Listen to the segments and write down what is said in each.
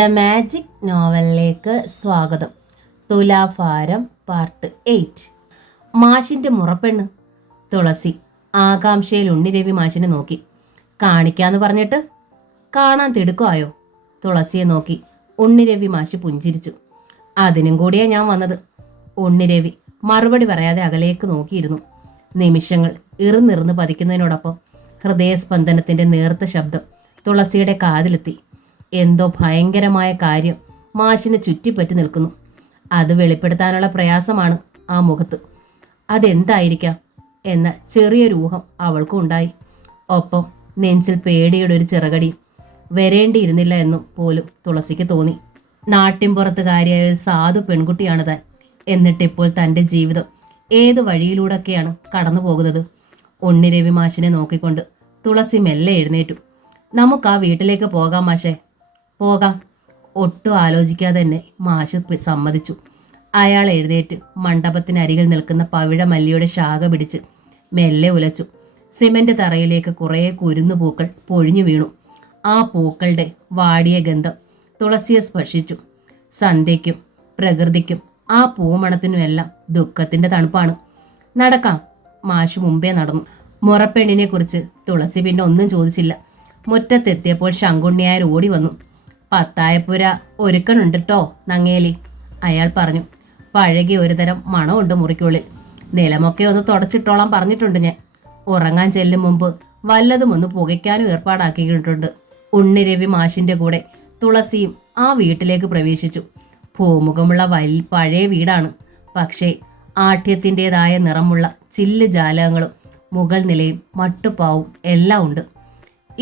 The magic നോവലിലേക്ക് സ്വാഗതം. തുലാഭാരം part 8. മാഷിൻ്റെ മുറപ്പെണ്ണ്. തുളസി ആകാംക്ഷയിൽ ഉണ്ണിരവി മാഷിനെ നോക്കി. കാണിക്കാന്ന് പറഞ്ഞിട്ട് കാണാൻ തിടുക്കമായോ? തുളസിയെ നോക്കി ഉണ്ണിരവി മാഷ് പുഞ്ചിരിച്ചു. അതിനും കൂടിയാ ഞാൻ വന്നത്. ഉണ്ണിരവി മറുപടി പറയാതെ അകലേക്ക് നോക്കിയിരുന്നു. നിമിഷങ്ങൾ ഇറുന്നിറുന്ന് പതിക്കുന്നതിനോടൊപ്പം ഹൃദയസ്പന്ദനത്തിൻ്റെ നേർത്ത ശബ്ദം തുളസിയുടെ കാതിലെത്തി. എന്തോ ഭയങ്കരമായ കാര്യം മാഷിനെ ചുറ്റിപ്പറ്റി നിൽക്കുന്നു. അത് വെളിപ്പെടുത്താനുള്ള പ്രയാസമാണ് ആ മുഖത്ത്. അതെന്തായിരിക്കാം എന്ന ചെറിയൊരു ഊഹം അവൾക്കും ഉണ്ടായി. ഒപ്പം നെഞ്ചിൽ പേടിയുടെ ഒരു ചിറകടിയും. വരേണ്ടിയിരുന്നില്ല എന്നും പോലും തുളസിക്ക് തോന്നി. നാട്ടിൻപുറത്തുകാരിയായ ഒരു സാധു പെൺകുട്ടിയാണ് താൻ. എന്നിട്ടിപ്പോൾ തൻ്റെ ജീവിതം ഏത് വഴിയിലൂടെയൊക്കെയാണ് കടന്നു പോകുന്നത്. ഉണ്ണിരവി മാഷിനെ നോക്കിക്കൊണ്ട് തുളസി മെല്ലെ എഴുന്നേറ്റു. നമുക്ക് ആ വീട്ടിലേക്ക് പോകാം മാഷേ. പോകാം. ഒട്ടും ആലോചിക്കാതെ തന്നെ മാഷ് സമ്മതിച്ചു. അയാൾ എഴുന്നേറ്റ് മണ്ഡപത്തിനരികിൽ നിൽക്കുന്ന പവിഴ മല്ലിയുടെ ശാഖ പിടിച്ച് മെല്ലെ ഉലച്ചു. സിമന്റ് തറയിലേക്ക് കുറേ കുരുന്നു പൂക്കൾ പൊഴിഞ്ഞു വീണു. ആ പൂക്കളുടെ വാടിയ ഗന്ധം തുളസിയെ സ്പർശിച്ചു. സന്ധ്യയ്ക്കും പ്രകൃതിക്കും ആ പൂമണത്തിനുമെല്ലാം ദുഃഖത്തിന്റെ തണുപ്പാണ്. നടക്കാം. മാഷ് മുമ്പേ നടന്നു. മുറപ്പെണ്ണിനെ കുറിച്ച് തുളസി പിന്നെ ഒന്നും ചോദിച്ചില്ല. മുറ്റത്തെത്തിയപ്പോൾ ശങ്കുണ്ണിയാർ ഓടി വന്നു. പത്തായപ്പുര ഒരുക്കണുണ്ട് ട്ടോ നങ്ങേലി, അയാൾ പറഞ്ഞു. പഴകിയ ഒരുതരം മണമുണ്ട് മുറിക്കുള്ളിൽ. നിലമൊക്കെ ഒന്ന് തുടച്ചിട്ടോളാൻ പറഞ്ഞിട്ടുണ്ട് ഞാൻ. ഉറങ്ങാൻ ചെല്ലും മുമ്പ് വല്ലതും ഒന്ന് പുകയ്ക്കാനും ഏർപ്പാടാക്കിയിട്ടുണ്ട്. ഉണ്ണിരവി മാഷിന്റെ കൂടെ തുളസിയും ആ വീട്ടിലേക്ക് പ്രവേശിച്ചു. ഭൂമുഖമുള്ള പഴയ വീടാണ്. പക്ഷേ ആഠ്യത്തിൻ്റെതായ നിറമുള്ള ചില്ല് ജാലകങ്ങളും മുകൾ നിലയും മട്ടുപ്പാവും എല്ലാം ഉണ്ട്.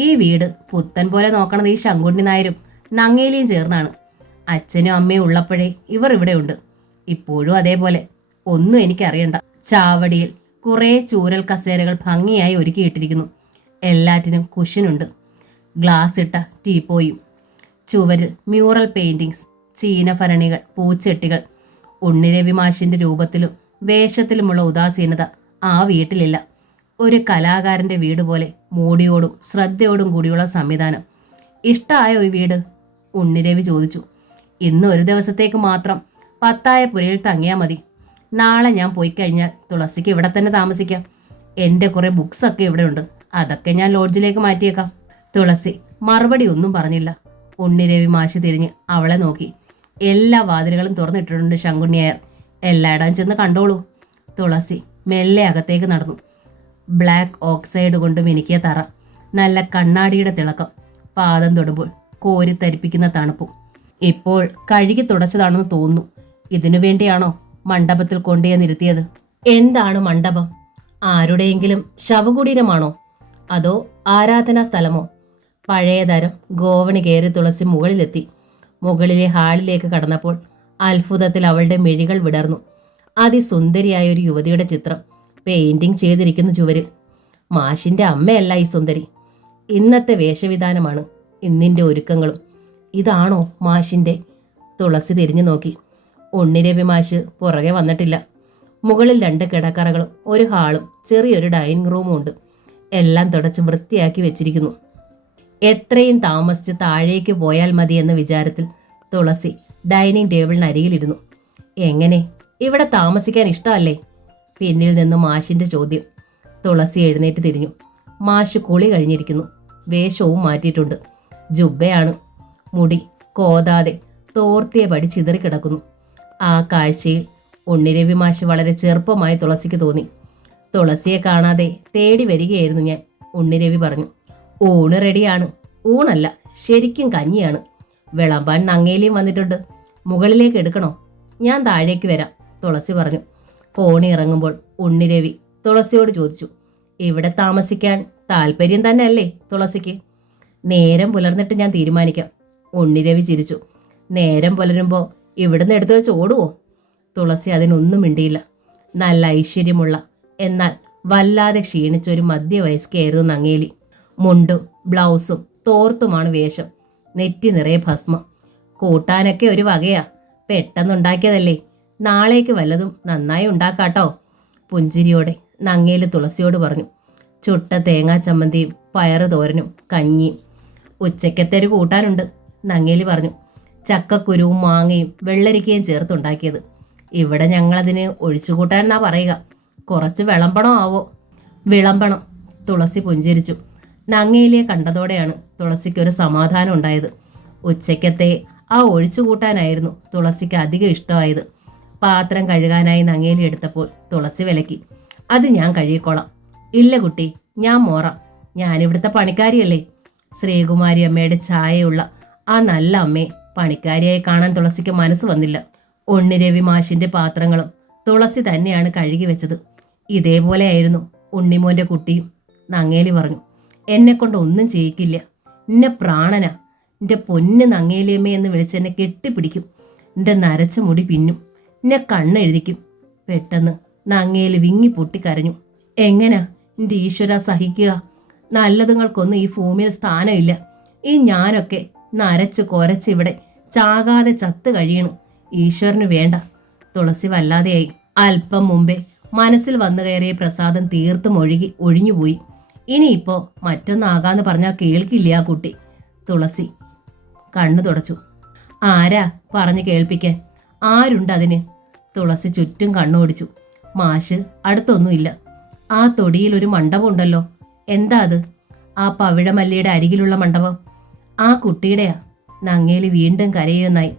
ഈ വീട് പുത്തൻ പോലെ നോക്കണത് ഈ ശങ്കുണ്ണി നായരും നങ്ങേലിയും ചേർന്നാണ്. അച്ഛനും അമ്മയും ഉള്ളപ്പോഴേ ഇവർ ഇവിടെ ഉണ്ട്. ഇപ്പോഴും അതേപോലെ. ഒന്നും എനിക്കറിയണ്ട. ചാവടിയിൽ കുറേ ചൂരൽ കസേരകൾ ഭംഗിയായി ഒരുക്കിയിട്ടിരിക്കുന്നു. എല്ലാറ്റിനും കുഷനുണ്ട്. ഗ്ലാസ് ഇട്ട ടീപ്പോയും. ചുവരിൽ മ്യൂറൽ പെയിന്റിങ്സ്, ചീനഭരണികൾ, പൂച്ചെട്ടികൾ. ഉണ്ണിരവി മാഷിന്റെ രൂപത്തിലും വേഷത്തിലുമുള്ള ഉദാസീനത ആ വീട്ടിലില്ല. ഒരു കലാകാരന്റെ വീട് പോലെ മോടിയോടും ശ്രദ്ധയോടും കൂടിയുള്ള സംവിധാനം. ഇഷ്ടമായോ ഈ വീട്? ഉണ്ണിരവി ചോദിച്ചു. ഇന്ന് ഒരു ദിവസത്തേക്ക് മാത്രം പത്തായപ്പുരയിൽ തങ്ങിയാൽ മതി. നാളെ ഞാൻ പോയി കഴിഞ്ഞാൽ തുളസിക്ക് ഇവിടെ തന്നെ താമസിക്കാം. എൻ്റെ കുറേ ബുക്സൊക്കെ ഇവിടെ ഉണ്ട്. അതൊക്കെ ഞാൻ ലോഡ്ജിലേക്ക് മാറ്റിയേക്കാം. തുളസി മറുപടി ഒന്നും പറഞ്ഞില്ല. ഉണ്ണിരവി മാഷ് തിരിഞ്ഞ് അവളെ നോക്കി. എല്ലാ വാതിലുകളും തുറന്നിട്ടിട്ടുണ്ട് ശങ്കുണ്ണിയായർ. എല്ലായിടം ചെന്ന് കണ്ടോളൂ. തുളസി മെല്ലെ അകത്തേക്ക് നടന്നു. ബ്ലാക്ക് ഓക്സൈഡ് കൊണ്ട് മിനുക്കിയ തറ, നല്ല കണ്ണാടിയുടെ തിളക്കം, പാദം തൊടുമ്പോൾ കോരിത്തരിപ്പിക്കുന്ന തണുപ്പും. ഇപ്പോൾ കഴുകി തുടച്ചതാണെന്ന് തോന്നുന്നു. ഇതിനു വേണ്ടിയാണോ മണ്ഡപത്തിൽ കൊണ്ടുവന്നിരുത്തിയത്? എന്താണ് മണ്ഡപം? ആരുടെയെങ്കിലും ശവകുടീരമാണോ? അതോ ആരാധനാ സ്ഥലമോ? പഴയതരം ഗോവണി കയറി തുളസി മുകളിലെത്തി. മുകളിലെ ഹാളിലേക്ക് കടന്നപ്പോൾ അത്ഭുതത്തിൽ അവളുടെ മിഴികൾ വിടർന്നു. അതിസുന്ദരിയായ ഒരു യുവതിയുടെ ചിത്രം പെയിന്റിംഗ് ചെയ്തിരിക്കുന്ന ചുവരിൽ. മാഷിന്റെ അമ്മയല്ല ഈ സുന്ദരി. ഇന്നത്തെ വേഷവിധാനമാണ്, ഇന്നിൻ്റെ ഒരുക്കങ്ങളും. ഇതാണോ മാഷിൻ്റെ? തുളസി തിരിഞ്ഞു നോക്കി. ഉണ്ണിരവി മാഷ് പുറകെ വന്നിട്ടില്ല. മുകളിൽ 2 കിടക്കറകളും ഒരു ഹാളും ചെറിയൊരു ഡൈനിങ് റൂമും ഉണ്ട്. എല്ലാം തുടച്ച് വൃത്തിയാക്കി വെച്ചിരിക്കുന്നു. എത്രയും താമസിച്ച് താഴേക്ക് പോയാൽ മതി എന്ന വിചാരത്തിൽ തുളസി ഡൈനിങ് ടേബിളിനരികിലിരുന്നു. എങ്ങനെ, ഇവിടെ താമസിക്കാൻ ഇഷ്ടമല്ലേ? പിന്നിൽ നിന്ന് മാഷിന്റെ ചോദ്യം. തുളസി എഴുന്നേറ്റ് തിരിഞ്ഞു. മാഷ് കുളി കഴിഞ്ഞിരിക്കുന്നു. വേഷവും മാറ്റിയിട്ടുണ്ട്. ജുബ്ബയാണ്. മുടി കോതാതെ തോർത്തിയ പടി ചിതറിക്കിടക്കുന്നു. ആ കാഴ്ചയിൽ ഉണ്ണിരവി മാഷ് വളരെ ചെറുപ്പമായി തുളസിക്ക് തോന്നി. തുളസിയെ കാണാതെ തേടി വരികയായിരുന്നു ഞാൻ, ഉണ്ണിരവി പറഞ്ഞു. ഊണ് റെഡിയാണ്. ഊണല്ല, ശരിക്കും കഞ്ഞിയാണ്. വിളമ്പാൻ നങ്ങേലിയും വന്നിട്ടുണ്ട്. മുകളിലേക്ക് എടുക്കണോ? ഞാൻ താഴേക്ക് വരാം, തുളസി പറഞ്ഞു. കോണി ഇറങ്ങുമ്പോൾ ഉണ്ണിരവി തുളസിയോട് ചോദിച്ചു, ഇവിടെ താമസിക്കാൻ താല്പര്യം തന്നെ അല്ലേ തുളസിക്ക്? നേരം പുലർന്നിട്ട് ഞാൻ തീരുമാനിക്കാം, ഉണ്ണിരവി ചിരിച്ചു. നേരം പുലരുമ്പോൾ ഇവിടുന്ന് എടുത്തു വെച്ച് ഓടുവോ? തുളസി അതിനൊന്നും മിണ്ടിയില്ല. നല്ല ഐശ്വര്യമുള്ള എന്നാൽ വല്ലാതെ ക്ഷീണിച്ചൊരു മധ്യവയസ്കയായിരുന്നു നങ്ങേലി. മുണ്ടും ബ്ലൗസും തോർത്തുമാണ് വേഷം. നെറ്റി നിറയെ ഭസ്മം. കൂട്ടാനൊക്കെ ഒരു വകയാ. പെട്ടെന്നുണ്ടാക്കിയതല്ലേ. നാളേക്ക് വല്ലതും നന്നായി ഉണ്ടാക്കാട്ടോ, പുഞ്ചിരിയോടെ നങ്ങേലി തുളസിയോട് പറഞ്ഞു. ചുട്ട തേങ്ങാ ചമ്മന്തിയും പയറ് തോരനും കഞ്ഞിയും. ഉച്ചക്കത്തെ ഒരു കൂട്ടാനുണ്ട്, നങ്ങേലി പറഞ്ഞു. ചക്കക്കുരുവും മാങ്ങയും വെള്ളരിക്കയും ചേർത്തുണ്ടാക്കിയത്. ഇവിടെ ഞങ്ങളതിന് ഒഴിച്ചുകൂട്ടാൻ എന്നാ പറയുക. കുറച്ച് വിളമ്പണോ ആവോ? വിളമ്പണം. തുളസി പുഞ്ചിരിച്ചു. നങ്ങേലിയെ കണ്ടതോടെയാണ് തുളസിക്കൊരു സമാധാനം ഉണ്ടായത്. ഉച്ചയ്ക്കത്തെ ആ ഒഴിച്ചുകൂട്ടാനായിരുന്നു തുളസിക്ക് അധികം ഇഷ്ടമായത്. പാത്രം കഴുകാനായി നങ്ങേലി എടുത്തപ്പോൾ തുളസി വിലക്കി. അത് ഞാൻ കഴുകിക്കോളാം. ഇല്ല കുട്ടി, ഞാൻ മോറാം. ഞാനിവിടുത്തെ പണിക്കാരിയല്ലേ. ശ്രീകുമാരി അമ്മയുടെ ഛായയുള്ള ആ നല്ല അമ്മയെ പണിക്കാരിയായി കാണാൻ തുളസിക്ക് മനസ്സ് വന്നില്ല. ഉണ്ണിരവി മാഷിന്റെ പാത്രങ്ങളും തുളസി തന്നെയാണ് കഴുകി വെച്ചത്. ഇതേപോലെയായിരുന്നു ഉണ്ണിമോന്റെ കുട്ടിയും. നങ്ങേലി പറഞ്ഞു, എന്നെക്കൊണ്ട് ഒന്നും ചെയ്യിക്കില്ല. എന്നെ പ്രാണനാ. എൻ്റെ പൊന്ന് നങ്ങേലിയമ്മ എന്ന് വിളിച്ചെന്നെ കെട്ടിപ്പിടിക്കും. എൻ്റെ നരച്ച മുടി പിന്നും. എന്നെ കണ്ണെഴുതിക്കും. പെട്ടെന്ന് നങ്ങേലി വിങ്ങി പൊട്ടിക്കരഞ്ഞു. എങ്ങനാ എൻ്റെ ഈശ്വര സഹിക്കുക? നല്ലതുങ്ങൾക്കൊന്നും ഈ ഭൂമിയിൽ സ്ഥാനമില്ല. ഈ ഞാനൊക്കെ നരച്ച് കൊരച്ച് ഇവിടെ ചാകാതെ ചത്ത് കഴിയണം. ഈശ്വരന് വേണ്ട. തുളസി വല്ലാതെയായി. അല്പം മുമ്പേ മനസ്സിൽ വന്നു കയറിയ പ്രസാദം തീർത്തും ഒഴിഞ്ഞുപോയി. ഇനിയിപ്പോ മറ്റൊന്നാകാന്ന് പറഞ്ഞാൽ കേൾക്കില്ല ആ കുട്ടി. തുളസി കണ്ണു തുടച്ചു. ആരാ പറഞ്ഞു കേൾപ്പിക്കാൻ? ആരുണ്ട് അതിന്? തുളസി ചുറ്റും കണ്ണോടിച്ചു. മാഷ് അടുത്തൊന്നുമില്ല. ആ തൊടിയിൽ ഒരു മണ്ഡപം ഉണ്ടല്ലോ. എന്താ അത്? ആ പവിഴമല്ലിയുടെ അരികിലുള്ള മണ്ഡപം. ആ കുട്ടിയുടെയാ. നങ്ങേലി വീണ്ടും കരയുന്നായി.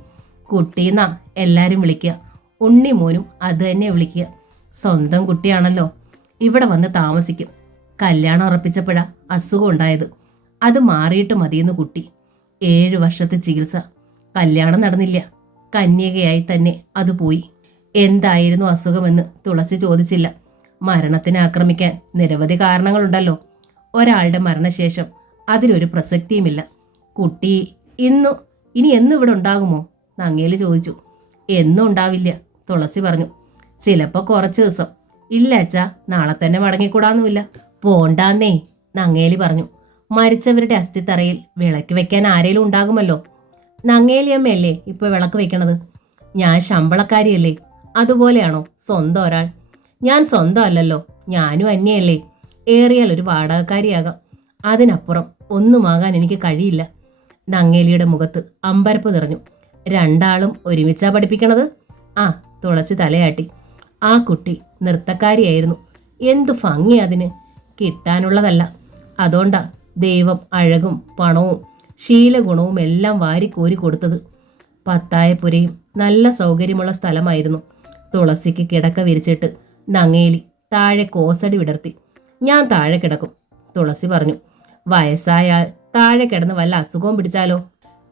കുട്ടീന്നാ എല്ലാരും വിളിക്കുക. ഉണ്ണിമോനും അത് തന്നെ വിളിക്കുക. സ്വന്തം കുട്ടിയാണല്ലോ. ഇവിടെ വന്ന് താമസിക്കും. കല്യാണം ഉറപ്പിച്ചപ്പോഴാ അസുഖം ഉണ്ടായത്. അത് മാറിയിട്ട് മതിയെന്ന് കുട്ടി. 7 വർഷത്തെ ചികിത്സ. കല്യാണം നടന്നില്ല. കന്യകയായി തന്നെ അത് പോയി. എന്തായിരുന്നു അസുഖമെന്ന് തുളസി ചോദിച്ചില്ല. മരണത്തിനെ ആക്രമിക്കാൻ നിരവധി കാരണങ്ങളുണ്ടല്ലോ. ഒരാളുടെ മരണശേഷം അതിനൊരു പ്രസക്തിയുമില്ല. കുട്ടി ഇനി എന്നും ഇവിടെ ഉണ്ടാകുമോ? നങ്ങേലി ചോദിച്ചു. എന്നും ഉണ്ടാവില്ല, തുളസി പറഞ്ഞു. ചിലപ്പോൾ കുറച്ച് ദിവസം. ഇല്ല അച്ഛാ, നാളെ തന്നെ മടങ്ങിക്കൂടാന്നുമില്ല. പോണ്ടാന്നേ, നങ്ങേലി പറഞ്ഞു. മരിച്ചവരുടെ അസ്ഥിത്തറയിൽ വിളക്ക് വെക്കാൻ ആരേലും ഉണ്ടാകുമല്ലോ. നങ്ങേലിയമ്മയല്ലേ ഇപ്പൊ വിളക്ക് വെക്കണത്? ഞാൻ ശമ്പളക്കാരിയല്ലേ? അതുപോലെയാണോ സ്വന്തം ഒരാൾ? ഞാൻ സ്വന്തം അല്ലല്ലോ. ഞാനും അന്യയല്ലേ. ഏറിയാൽ ഒരു വാടകക്കാരിയാകാം. അതിനപ്പുറം ഒന്നുമാകാൻ എനിക്ക് കഴിയില്ല. നങ്ങേലിയുടെ മുഖത്ത് അമ്പരപ്പ് നിറഞ്ഞു. രണ്ടാളും ഒരുമിച്ചാ പഠിപ്പിക്കണത്? ആ, തുളച്ചി തലയാട്ടി. ആ കുട്ടി നൃത്തക്കാരിയായിരുന്നു. എന്തു ഭംഗി അതിന്! കിട്ടാനുള്ളതല്ല. അതുകൊണ്ടാ ദൈവം അഴകും പണവും ശീലഗുണവും എല്ലാം വാരിക്കോരി കൊടുത്തത്. പത്തായപ്പുരയും നല്ല സൗകര്യമുള്ള സ്ഥലമായിരുന്നു. തുളസിക്ക് കിടക്ക വിരിച്ചിട്ട് നങ്ങേലി താഴെ കോസടി വിടർത്തി. ഞാൻ താഴെ കിടക്കും, തുളസി പറഞ്ഞു. വയസ്സായാൽ താഴെ കിടന്ന് വല്ല അസുഖവും പിടിച്ചാലോ?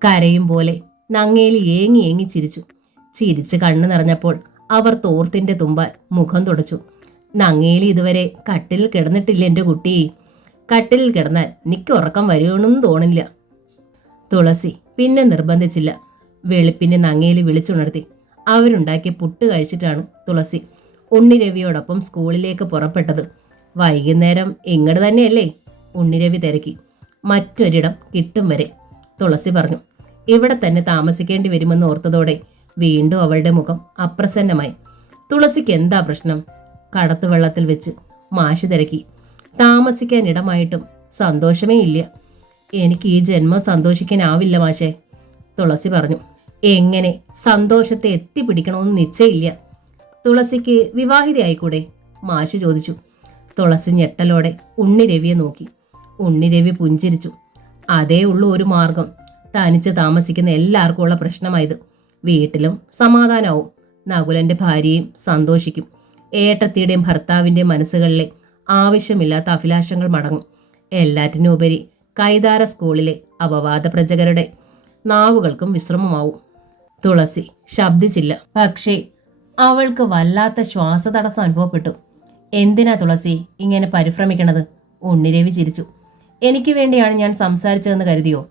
കരയും പോലെ നങ്ങേലി ഏങ്ങി ഏങ്ങി ചിരിച്ചു. ചിരിച്ച് കണ്ണു നിറഞ്ഞപ്പോൾ അവർ തോർത്തിന്റെ തുമ്പാൽ മുഖം തുടച്ചു. നങ്ങേലി ഇതുവരെ കട്ടിലിൽ കിടന്നിട്ടില്ല എൻ്റെ കുട്ടി. കട്ടിലിൽ കിടന്നാൽ എനിക്ക് ഉറക്കം വരുമെന്നും തോന്നില്ല. തുളസി പിന്നെ നിർബന്ധിച്ചില്ല. വെളുപ്പിന് നങ്ങേലി വിളിച്ചുണർത്തി. അവരുണ്ടാക്കിയ പുട്ട് കഴിച്ചിട്ടാണ് തുളസി ഉണ്ണിരവിയോടൊപ്പം സ്കൂളിലേക്ക് പുറപ്പെട്ടത്. വൈകുന്നേരം ഇങ്ങോട്ട് തന്നെയല്ലേ? ഉണ്ണിരവി തിരക്കി. മറ്റൊരിടം കിട്ടും വരെ, തുളസി പറഞ്ഞു. ഇവിടെ തന്നെ താമസിക്കേണ്ടി വരുമെന്ന് ഓർത്തതോടെ വീണ്ടും അവളുടെ മുഖം അപ്രസന്നമായി. തുളസിക്ക് എന്താ പ്രശ്നം? കടത്തുവെള്ളത്തിൽ വെച്ച് മാഷി തിരക്കി. താമസിക്കാൻ ഇടമായിട്ടും സന്തോഷമേ ഇല്ല. എനിക്ക് ഈ ജന്മം സന്തോഷിക്കാനാവില്ല മാഷേ, തുളസി പറഞ്ഞു. എങ്ങനെ സന്തോഷത്തെ എത്തിപ്പിടിക്കണമെന്ന് നിശ്ചയില്ല. തുളസിക്ക് വിവാഹിതയായിക്കൂടെ? മാഷി ചോദിച്ചു. തുളസി ഞെട്ടലോടെ ഉണ്ണിരവിയെ നോക്കി. ഉണ്ണിരവി പുഞ്ചിരിച്ചു. അതേ ഉള്ളൂ ഒരു മാർഗം. തനിച്ച് താമസിക്കുന്ന എല്ലാവർക്കും ഉള്ള പ്രശ്നമായത്. വീട്ടിലും സമാധാനമാവും. നകുലന്റെ ഭാര്യയും സന്തോഷിക്കും. ഏട്ടത്തിയുടെയും ഭർത്താവിൻ്റെയും മനസ്സുകളിലെ ആവശ്യമില്ലാത്ത അഭിലാഷങ്ങൾ മടങ്ങും. എല്ലാറ്റിനും ഉപരി കൈതാര സ്കൂളിലെ അപവാദ പ്രചകരുടെ നാവുകൾക്കും വിശ്രമമാവും. തുളസി ശബ്ദിച്ചില്ല. പക്ഷേ അവൾക്ക് വല്ലാത്ത ശ്വാസതടസ്സം അനുഭവപ്പെട്ടു. എന്തിനാ തുളസി ഇങ്ങനെ പരിഭ്രമിക്കണത്? ഉണ്ണിരവി ചിരിച്ചു. എനിക്ക് വേണ്ടിയാണ് ഞാൻ സംസാരിച്ചതെന്ന് കരുതിയോ?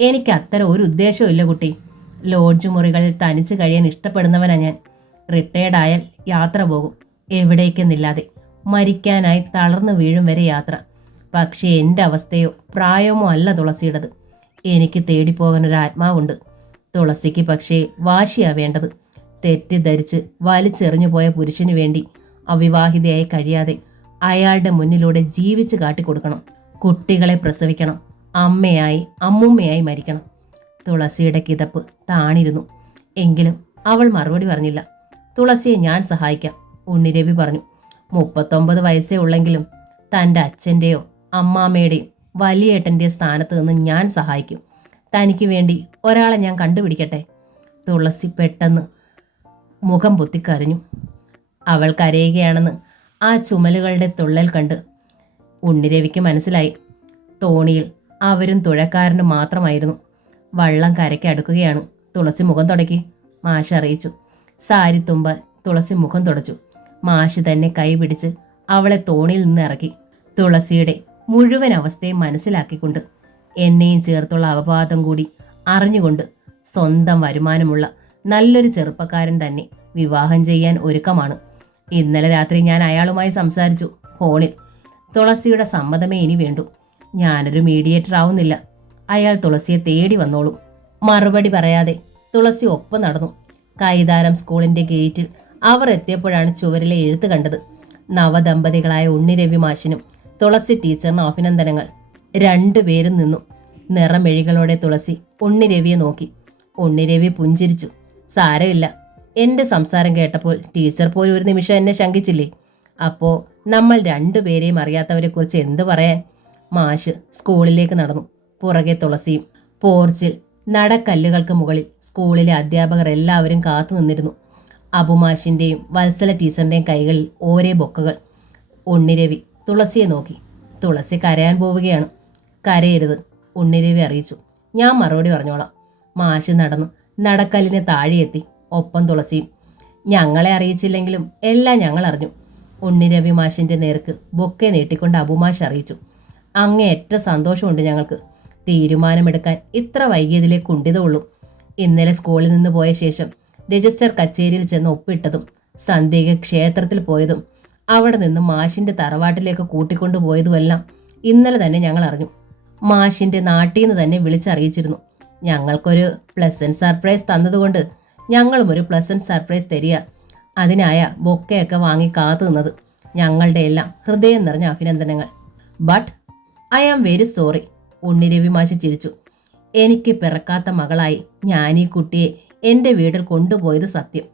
എനിക്ക് അത്തരം ഒരു ഉദ്ദേശവും ഇല്ല കുട്ടി. ലോഡ്ജ് മുറികളിൽ തനിച്ച് കഴിയാൻ ഇഷ്ടപ്പെടുന്നവനാ ഞാൻ. റിട്ടയർഡായാൽ യാത്ര പോകും, എവിടേക്കെന്നില്ലാതെ. മരിക്കാനായി തളർന്നു വീഴും വരെ യാത്ര. പക്ഷേ എൻ്റെ അവസ്ഥയോ പ്രായമോ അല്ല തുളസിയുടേത്. എനിക്ക് തേടിപ്പോകാൻ ഒരു ആത്മാവുണ്ട്. തുളസിക്ക് പക്ഷേ വാശിയാ വേണ്ടത്. തെറ്റിദ്ധരിച്ച് വലിച്ചെറിഞ്ഞു പോയ പുരുഷന് വേണ്ടി അവിവാഹിതയായി കഴിയാതെ അയാളുടെ മുന്നിലൂടെ ജീവിച്ച് കാട്ടിക്കൊടുക്കണം. കുട്ടികളെ പ്രസവിക്കണം. അമ്മയായി അമ്മുമ്മയായി മരിക്കണം. തുളസിയുടെ കിതപ്പ് താണിരുന്നു. എങ്കിലും അവൾ മറുപടി പറഞ്ഞില്ല. തുളസിയെ ഞാൻ സഹായിക്കാം, ഉണ്ണിരവി പറഞ്ഞു. 39 വയസ്സേ ഉള്ളെങ്കിലും തൻ്റെ അച്ഛൻ്റെയോ അമ്മാമ്മയുടെയും വലിയേട്ടൻ്റെ സ്ഥാനത്ത് നിന്ന് ഞാൻ സഹായിക്കും. തനിക്ക് വേണ്ടി ഒരാളെ ഞാൻ കണ്ടുപിടിക്കട്ടെ. തുളസി പെട്ടെന്ന് മുഖം പൊത്തിക്കരഞ്ഞു. അവൾ കരയുകയാണെന്ന് ആ ചുമലുകളുടെ തുള്ളൽ കണ്ട് ഉണ്ണിരവിക്ക് മനസ്സിലായി. തോണിയിൽ അവരും തുഴക്കാരനും മാത്രമായിരുന്നു. വള്ളം കരയ്ക്ക് അടുക്കുകയാണ്. തുളസി മുഖം തുടക്കി, മാഷ് അറിയിച്ചു. സാരി തുമ്പാൽ തുളസി മുഖം തുടച്ചു. മാഷ് തന്നെ കൈ പിടിച്ച് അവളെ തോണിയിൽ നിന്ന് ഇറക്കി. തുളസിയുടെ മുഴുവൻ അവസ്ഥയും മനസ്സിലാക്കിക്കൊണ്ട്, എന്നെയും ചേർത്തുള്ള അപവാദം കൂടി അറിഞ്ഞുകൊണ്ട്, സ്വന്തം വരുമാനമുള്ള നല്ലൊരു ചെറുപ്പക്കാരൻ തന്നെ വിവാഹം ചെയ്യാൻ ഒരുക്കമാണ്. ഇന്നലെ രാത്രി ഞാൻ അയാളുമായി സംസാരിച്ചു ഫോണിൽ. തുളസിയുടെ സമ്മതമേ ഇനി വേണ്ടു. ഞാനൊരു മീഡിയേറ്റർ ആവുന്നില്ല. അയാൾ തുളസിയെ തേടി വന്നോളും. മറുപടി പറയാതെ തുളസി ഒപ്പം നടന്നു. കൈതാരം സ്കൂളിന്റെ ഗേറ്റിൽ അവർ എത്തിയപ്പോഴാണ് ചുവരിലെ എഴുത്ത് കണ്ടത്. നവദമ്പതികളായ ഉണ്ണിരവി മാഷിനും തുളസി ടീച്ചറിനും അഭിനന്ദനങ്ങൾ. രണ്ടുപേരും നിന്നു. നിറമെഴികളോടെ തുളസി ഉണ്ണിരവിയെ നോക്കി. ഉണ്ണിരവി പുഞ്ചിരിച്ചു. സാരമില്ല, എൻ്റെ സംസാരം കേട്ടപ്പോൾ ടീച്ചർ പോലും ഒരു നിമിഷം എന്നെ ശങ്കിച്ചില്ലേ? അപ്പോൾ നമ്മൾ രണ്ടുപേരെയും അറിയാത്തവരെക്കുറിച്ച് എന്തു പറയാൻ? മാഷ് സ്കൂളിലേക്ക് നടന്നു. പുറകെ തുളസിയും. പോർച്ചിൽ നടക്കല്ലുകൾക്ക് മുകളിൽ സ്കൂളിലെ അധ്യാപകർ എല്ലാവരും കാത്തു നിന്നിരുന്നു. അബുമാഷിൻ്റെയും വത്സല ടീച്ചറിൻ്റെയും കൈകളിൽ ഓരോ ബൊക്കകൾ. ഉണ്ണിരവി തുളസിയെ നോക്കി. തുളസി കരയാൻ പോവുകയാണ്. കരയരുത്, ഉണ്ണിരവി അറിയിച്ചു. ഞാൻ മറുപടി പറഞ്ഞോളാം. മാഷ് നടന്നു നടക്കല്ലിന് താഴെയെത്തി. ഒപ്പം തുളസിയും. ഞങ്ങളെ അറിയിച്ചില്ലെങ്കിലും എല്ലാം ഞങ്ങൾ അറിഞ്ഞു. ഉണ്ണിരവി മാഷിൻ്റെ നേർക്ക് ബൊക്കെ നീട്ടിക്കൊണ്ട് അബുമാഷ് അറിയിച്ചു. അങ്ങേയറ്റ സന്തോഷമുണ്ട് ഞങ്ങൾക്ക്. തീരുമാനമെടുക്കാൻ ഇത്ര വൈകിയതിലേ കുണ്ഠിതമുള്ളൂ. ഇന്നലെ സ്കൂളിൽ നിന്ന് പോയ ശേഷം രജിസ്റ്റർ കച്ചേരിയിൽ ചെന്ന് ഒപ്പിട്ടതും സന്ധ്യയ്ക്ക് ക്ഷേത്രത്തിൽ പോയതും അവിടെ നിന്ന് മാഷിൻ്റെ തറവാട്ടിലേക്ക് കൂട്ടിക്കൊണ്ടുപോയതുമെല്ലാം ഇന്നലെ തന്നെ ഞങ്ങൾ അറിഞ്ഞു. മാഷിൻ്റെ നാട്ടിൽ നിന്ന് തന്നെ വിളിച്ചറിയിച്ചിരുന്നു. ഞങ്ങൾക്കൊരു പ്ലസന്റ് സർപ്രൈസ് തന്നതുകൊണ്ട് ഞങ്ങളും ഒരു പ്ലസന്റ് സർപ്രൈസ് തരിക. അതിനായ ബൊക്കയൊക്കെ വാങ്ങി കാത്തു നിന്നത്. ഞങ്ങളുടെ എല്ലാം ഹൃദയം നിറഞ്ഞ അഭിനന്ദനങ്ങൾ. But I am very sorry, Unniravi മാഷ് ചിരിച്ചു. എനിക്ക് പിറക്കാത്ത മകളായി ഞാൻ ഈ കുട്ടിയെ എൻ്റെ വീട്ടിൽ കൊണ്ടുപോയത് സത്യം.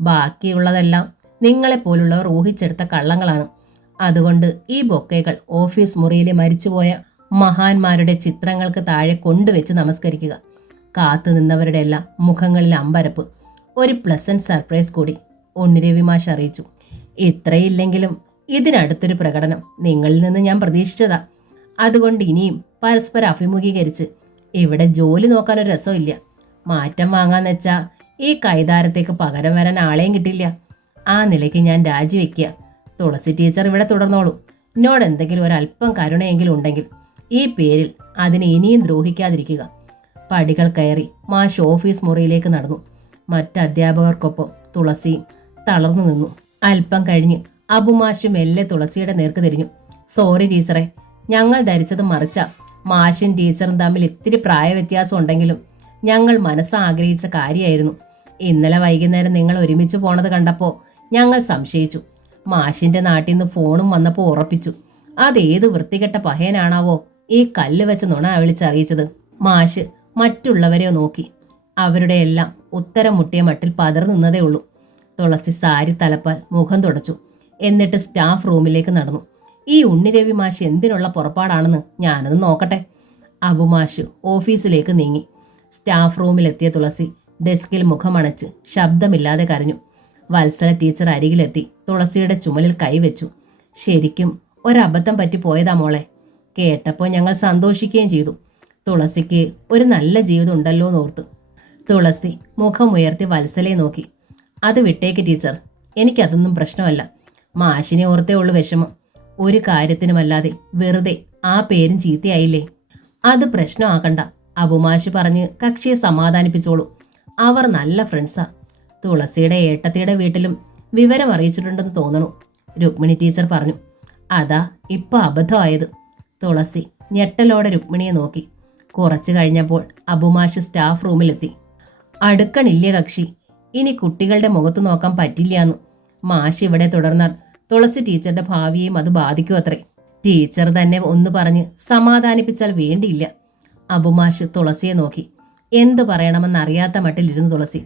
ബാക്കിയുള്ളതെല്ലാം നിങ്ങളെപ്പോലുള്ളവർ ഊഹിച്ചെടുത്ത കള്ളങ്ങളാണ്. അതുകൊണ്ട് ഈ ബൊക്കകൾ ഓഫീസ് മുറിയിലെ മരിച്ചുപോയ മഹാന്മാരുടെ ചിത്രങ്ങൾക്ക് താഴെ കൊണ്ടുവച്ച് നമസ്കരിക്കുക. കാത്തു നിന്നവരുടെ എല്ലാം മുഖങ്ങളിൽ അമ്പരപ്പ്. ഒരു പ്ലസന്റ് സർപ്രൈസ് കൂടി, ഉണ്ണിരവി മാഷ് അറിയിച്ചു. ഇത്രയില്ലെങ്കിലും ഇതിനടുത്തൊരു പ്രകടനം നിങ്ങളിൽ നിന്ന് ഞാൻ പ്രതീക്ഷിച്ചതാ. അതുകൊണ്ട് ഇനിയും പരസ്പരം അഭിമുഖീകരിച്ച് ഇവിടെ ജോലി നോക്കാനൊരു രസമില്ല. മാറ്റം വാങ്ങാന്ന് വെച്ചാ ഈ കൈതാരത്തേക്ക് പകരം വരാൻ ആളെയും കിട്ടില്ല. ആ നിലയ്ക്ക് ഞാൻ രാജിവെക്കുക. തുളസി ടീച്ചർ ഇവിടെ തുടർന്നോളൂ. എന്നോട് എന്തെങ്കിലും ഒരല്പം കരുണയെങ്കിലും ഉണ്ടെങ്കിൽ ഈ പേരിൽ അതിനെ ഇനിയും ദ്രോഹിക്കാതിരിക്കുക. പടികൾ കയറി മാഷ് ഓഫീസ് മുറിയിലേക്ക് നടന്നു. മറ്റ് അധ്യാപകർക്കൊപ്പം തുളസിയും തളർന്നു നിന്നു. അല്പം കഴിഞ്ഞ് അബുമാഷ് മെല്ലെ തുളസിയുടെ നേർക്ക് തിരിഞ്ഞു. സോറി ടീച്ചറെ, ഞങ്ങൾ ധരിച്ചത് മറിച്ച. മാഷും ടീച്ചറും തമ്മിൽ ഇത്തിരി പ്രായ വ്യത്യാസം ഉണ്ടെങ്കിലും ഞങ്ങൾ മനസ്സാഗ്രഹിച്ച കാര്യമായിരുന്നു. ഇന്നലെ വൈകുന്നേരം നിങ്ങൾ ഒരുമിച്ച് പോണത് കണ്ടപ്പോൾ ഞങ്ങൾ സംശയിച്ചു. മാഷിന്റെ നാട്ടിൽ നിന്ന് ഫോണും വന്നപ്പോൾ ഉറപ്പിച്ചു. അതേത് വൃത്തികെട്ട പഹയനാണാവോ ഈ കല്ല് വെച്ച് നുണ വിളിച്ചറിയിച്ചത്. മാഷ് മറ്റുള്ളവരെ നോക്കി. അവരുടെ എല്ലാം ഉത്തരം മുട്ടിയ മട്ടിൽ പതർ നിന്നതേ ഉള്ളൂ. തുളസി സാരി തലപ്പാൽ മുഖം തുടച്ചു. എന്നിട്ട് സ്റ്റാഫ് റൂമിലേക്ക് നടന്നു. ഈ ഉണ്ണിരവി മാഷ് എന്തിനുള്ള പുറപ്പാടാണെന്ന് ഞാനത് നോക്കട്ടെ. അബുമാഷ് ഓഫീസിലേക്ക് നീങ്ങി. സ്റ്റാഫ് റൂമിലെത്തിയ തുളസി ഡെസ്കിൽ മുഖമണച്ച് ശബ്ദമില്ലാതെ കരഞ്ഞു. വത്സല ടീച്ചർ അരികിലെത്തി തുളസിയുടെ ചുമലിൽ കൈവച്ചു. ശരിക്കും ഒരബദ്ധം പറ്റി പോയതാ മോളെ. കേട്ടപ്പോൾ ഞങ്ങൾ സന്തോഷിക്കുകയും ചെയ്തു. തുളസിക്ക് ഒരു നല്ല ജീവിതം ഉണ്ടല്ലോ എന്നോർത്ത്. തുളസി മുഖമുയർത്തി വത്സലയെ നോക്കി. അത് വിട്ടേക്ക് ടീച്ചർ, എനിക്കതൊന്നും പ്രശ്നമല്ല. മാഷിനെ ഓർത്തേ ഉള്ളു വിഷമം. ഒരു കാര്യത്തിനുമല്ലാതെ വെറുതെ ആ പേരും ചീത്തയായില്ലേ. അത് പ്രശ്നമാക്കണ്ട, അബുമാഷ് പറഞ്ഞ് കക്ഷിയെ സമാധാനിപ്പിച്ചോളൂ. അവർ നല്ല ഫ്രണ്ട്സാ. തുളസിയുടെ ഏട്ടത്തിയുടെ വീട്ടിലും വിവരം അറിയിച്ചിട്ടുണ്ടെന്ന് തോന്നണു, രുക്മിണി ടീച്ചർ പറഞ്ഞു. അതാ ഇപ്പൊ അബദ്ധമായത്. തുളസി ഞെട്ടലോടെ രുക്മിണിയെ നോക്കി. കുറച്ചു കഴിഞ്ഞപ്പോൾ അബുമാഷ് സ്റ്റാഫ് റൂമിലെത്തി. അടുക്കണില്ലേ കക്ഷി, ഇനി കുട്ടികളുടെ മുഖത്ത് നോക്കാൻ പറ്റില്ലാന്ന്. മാഷ് ഇവിടെ തുടർന്നാൽ തുളസി ടീച്ചറുടെ ഭാവിയെയും അത് ബാധിക്കും അത്രേ. ടീച്ചർ തന്നെ ഒന്ന് പറഞ്ഞ് സമാധാനിപ്പിച്ചാൽ വേണ്ടിയില്ല. അബുമാഷ് തുളസിയെ നോക്കി. എന്തു പറയണമെന്നറിയാത്ത മട്ടിലിരുന്നു തുളസി.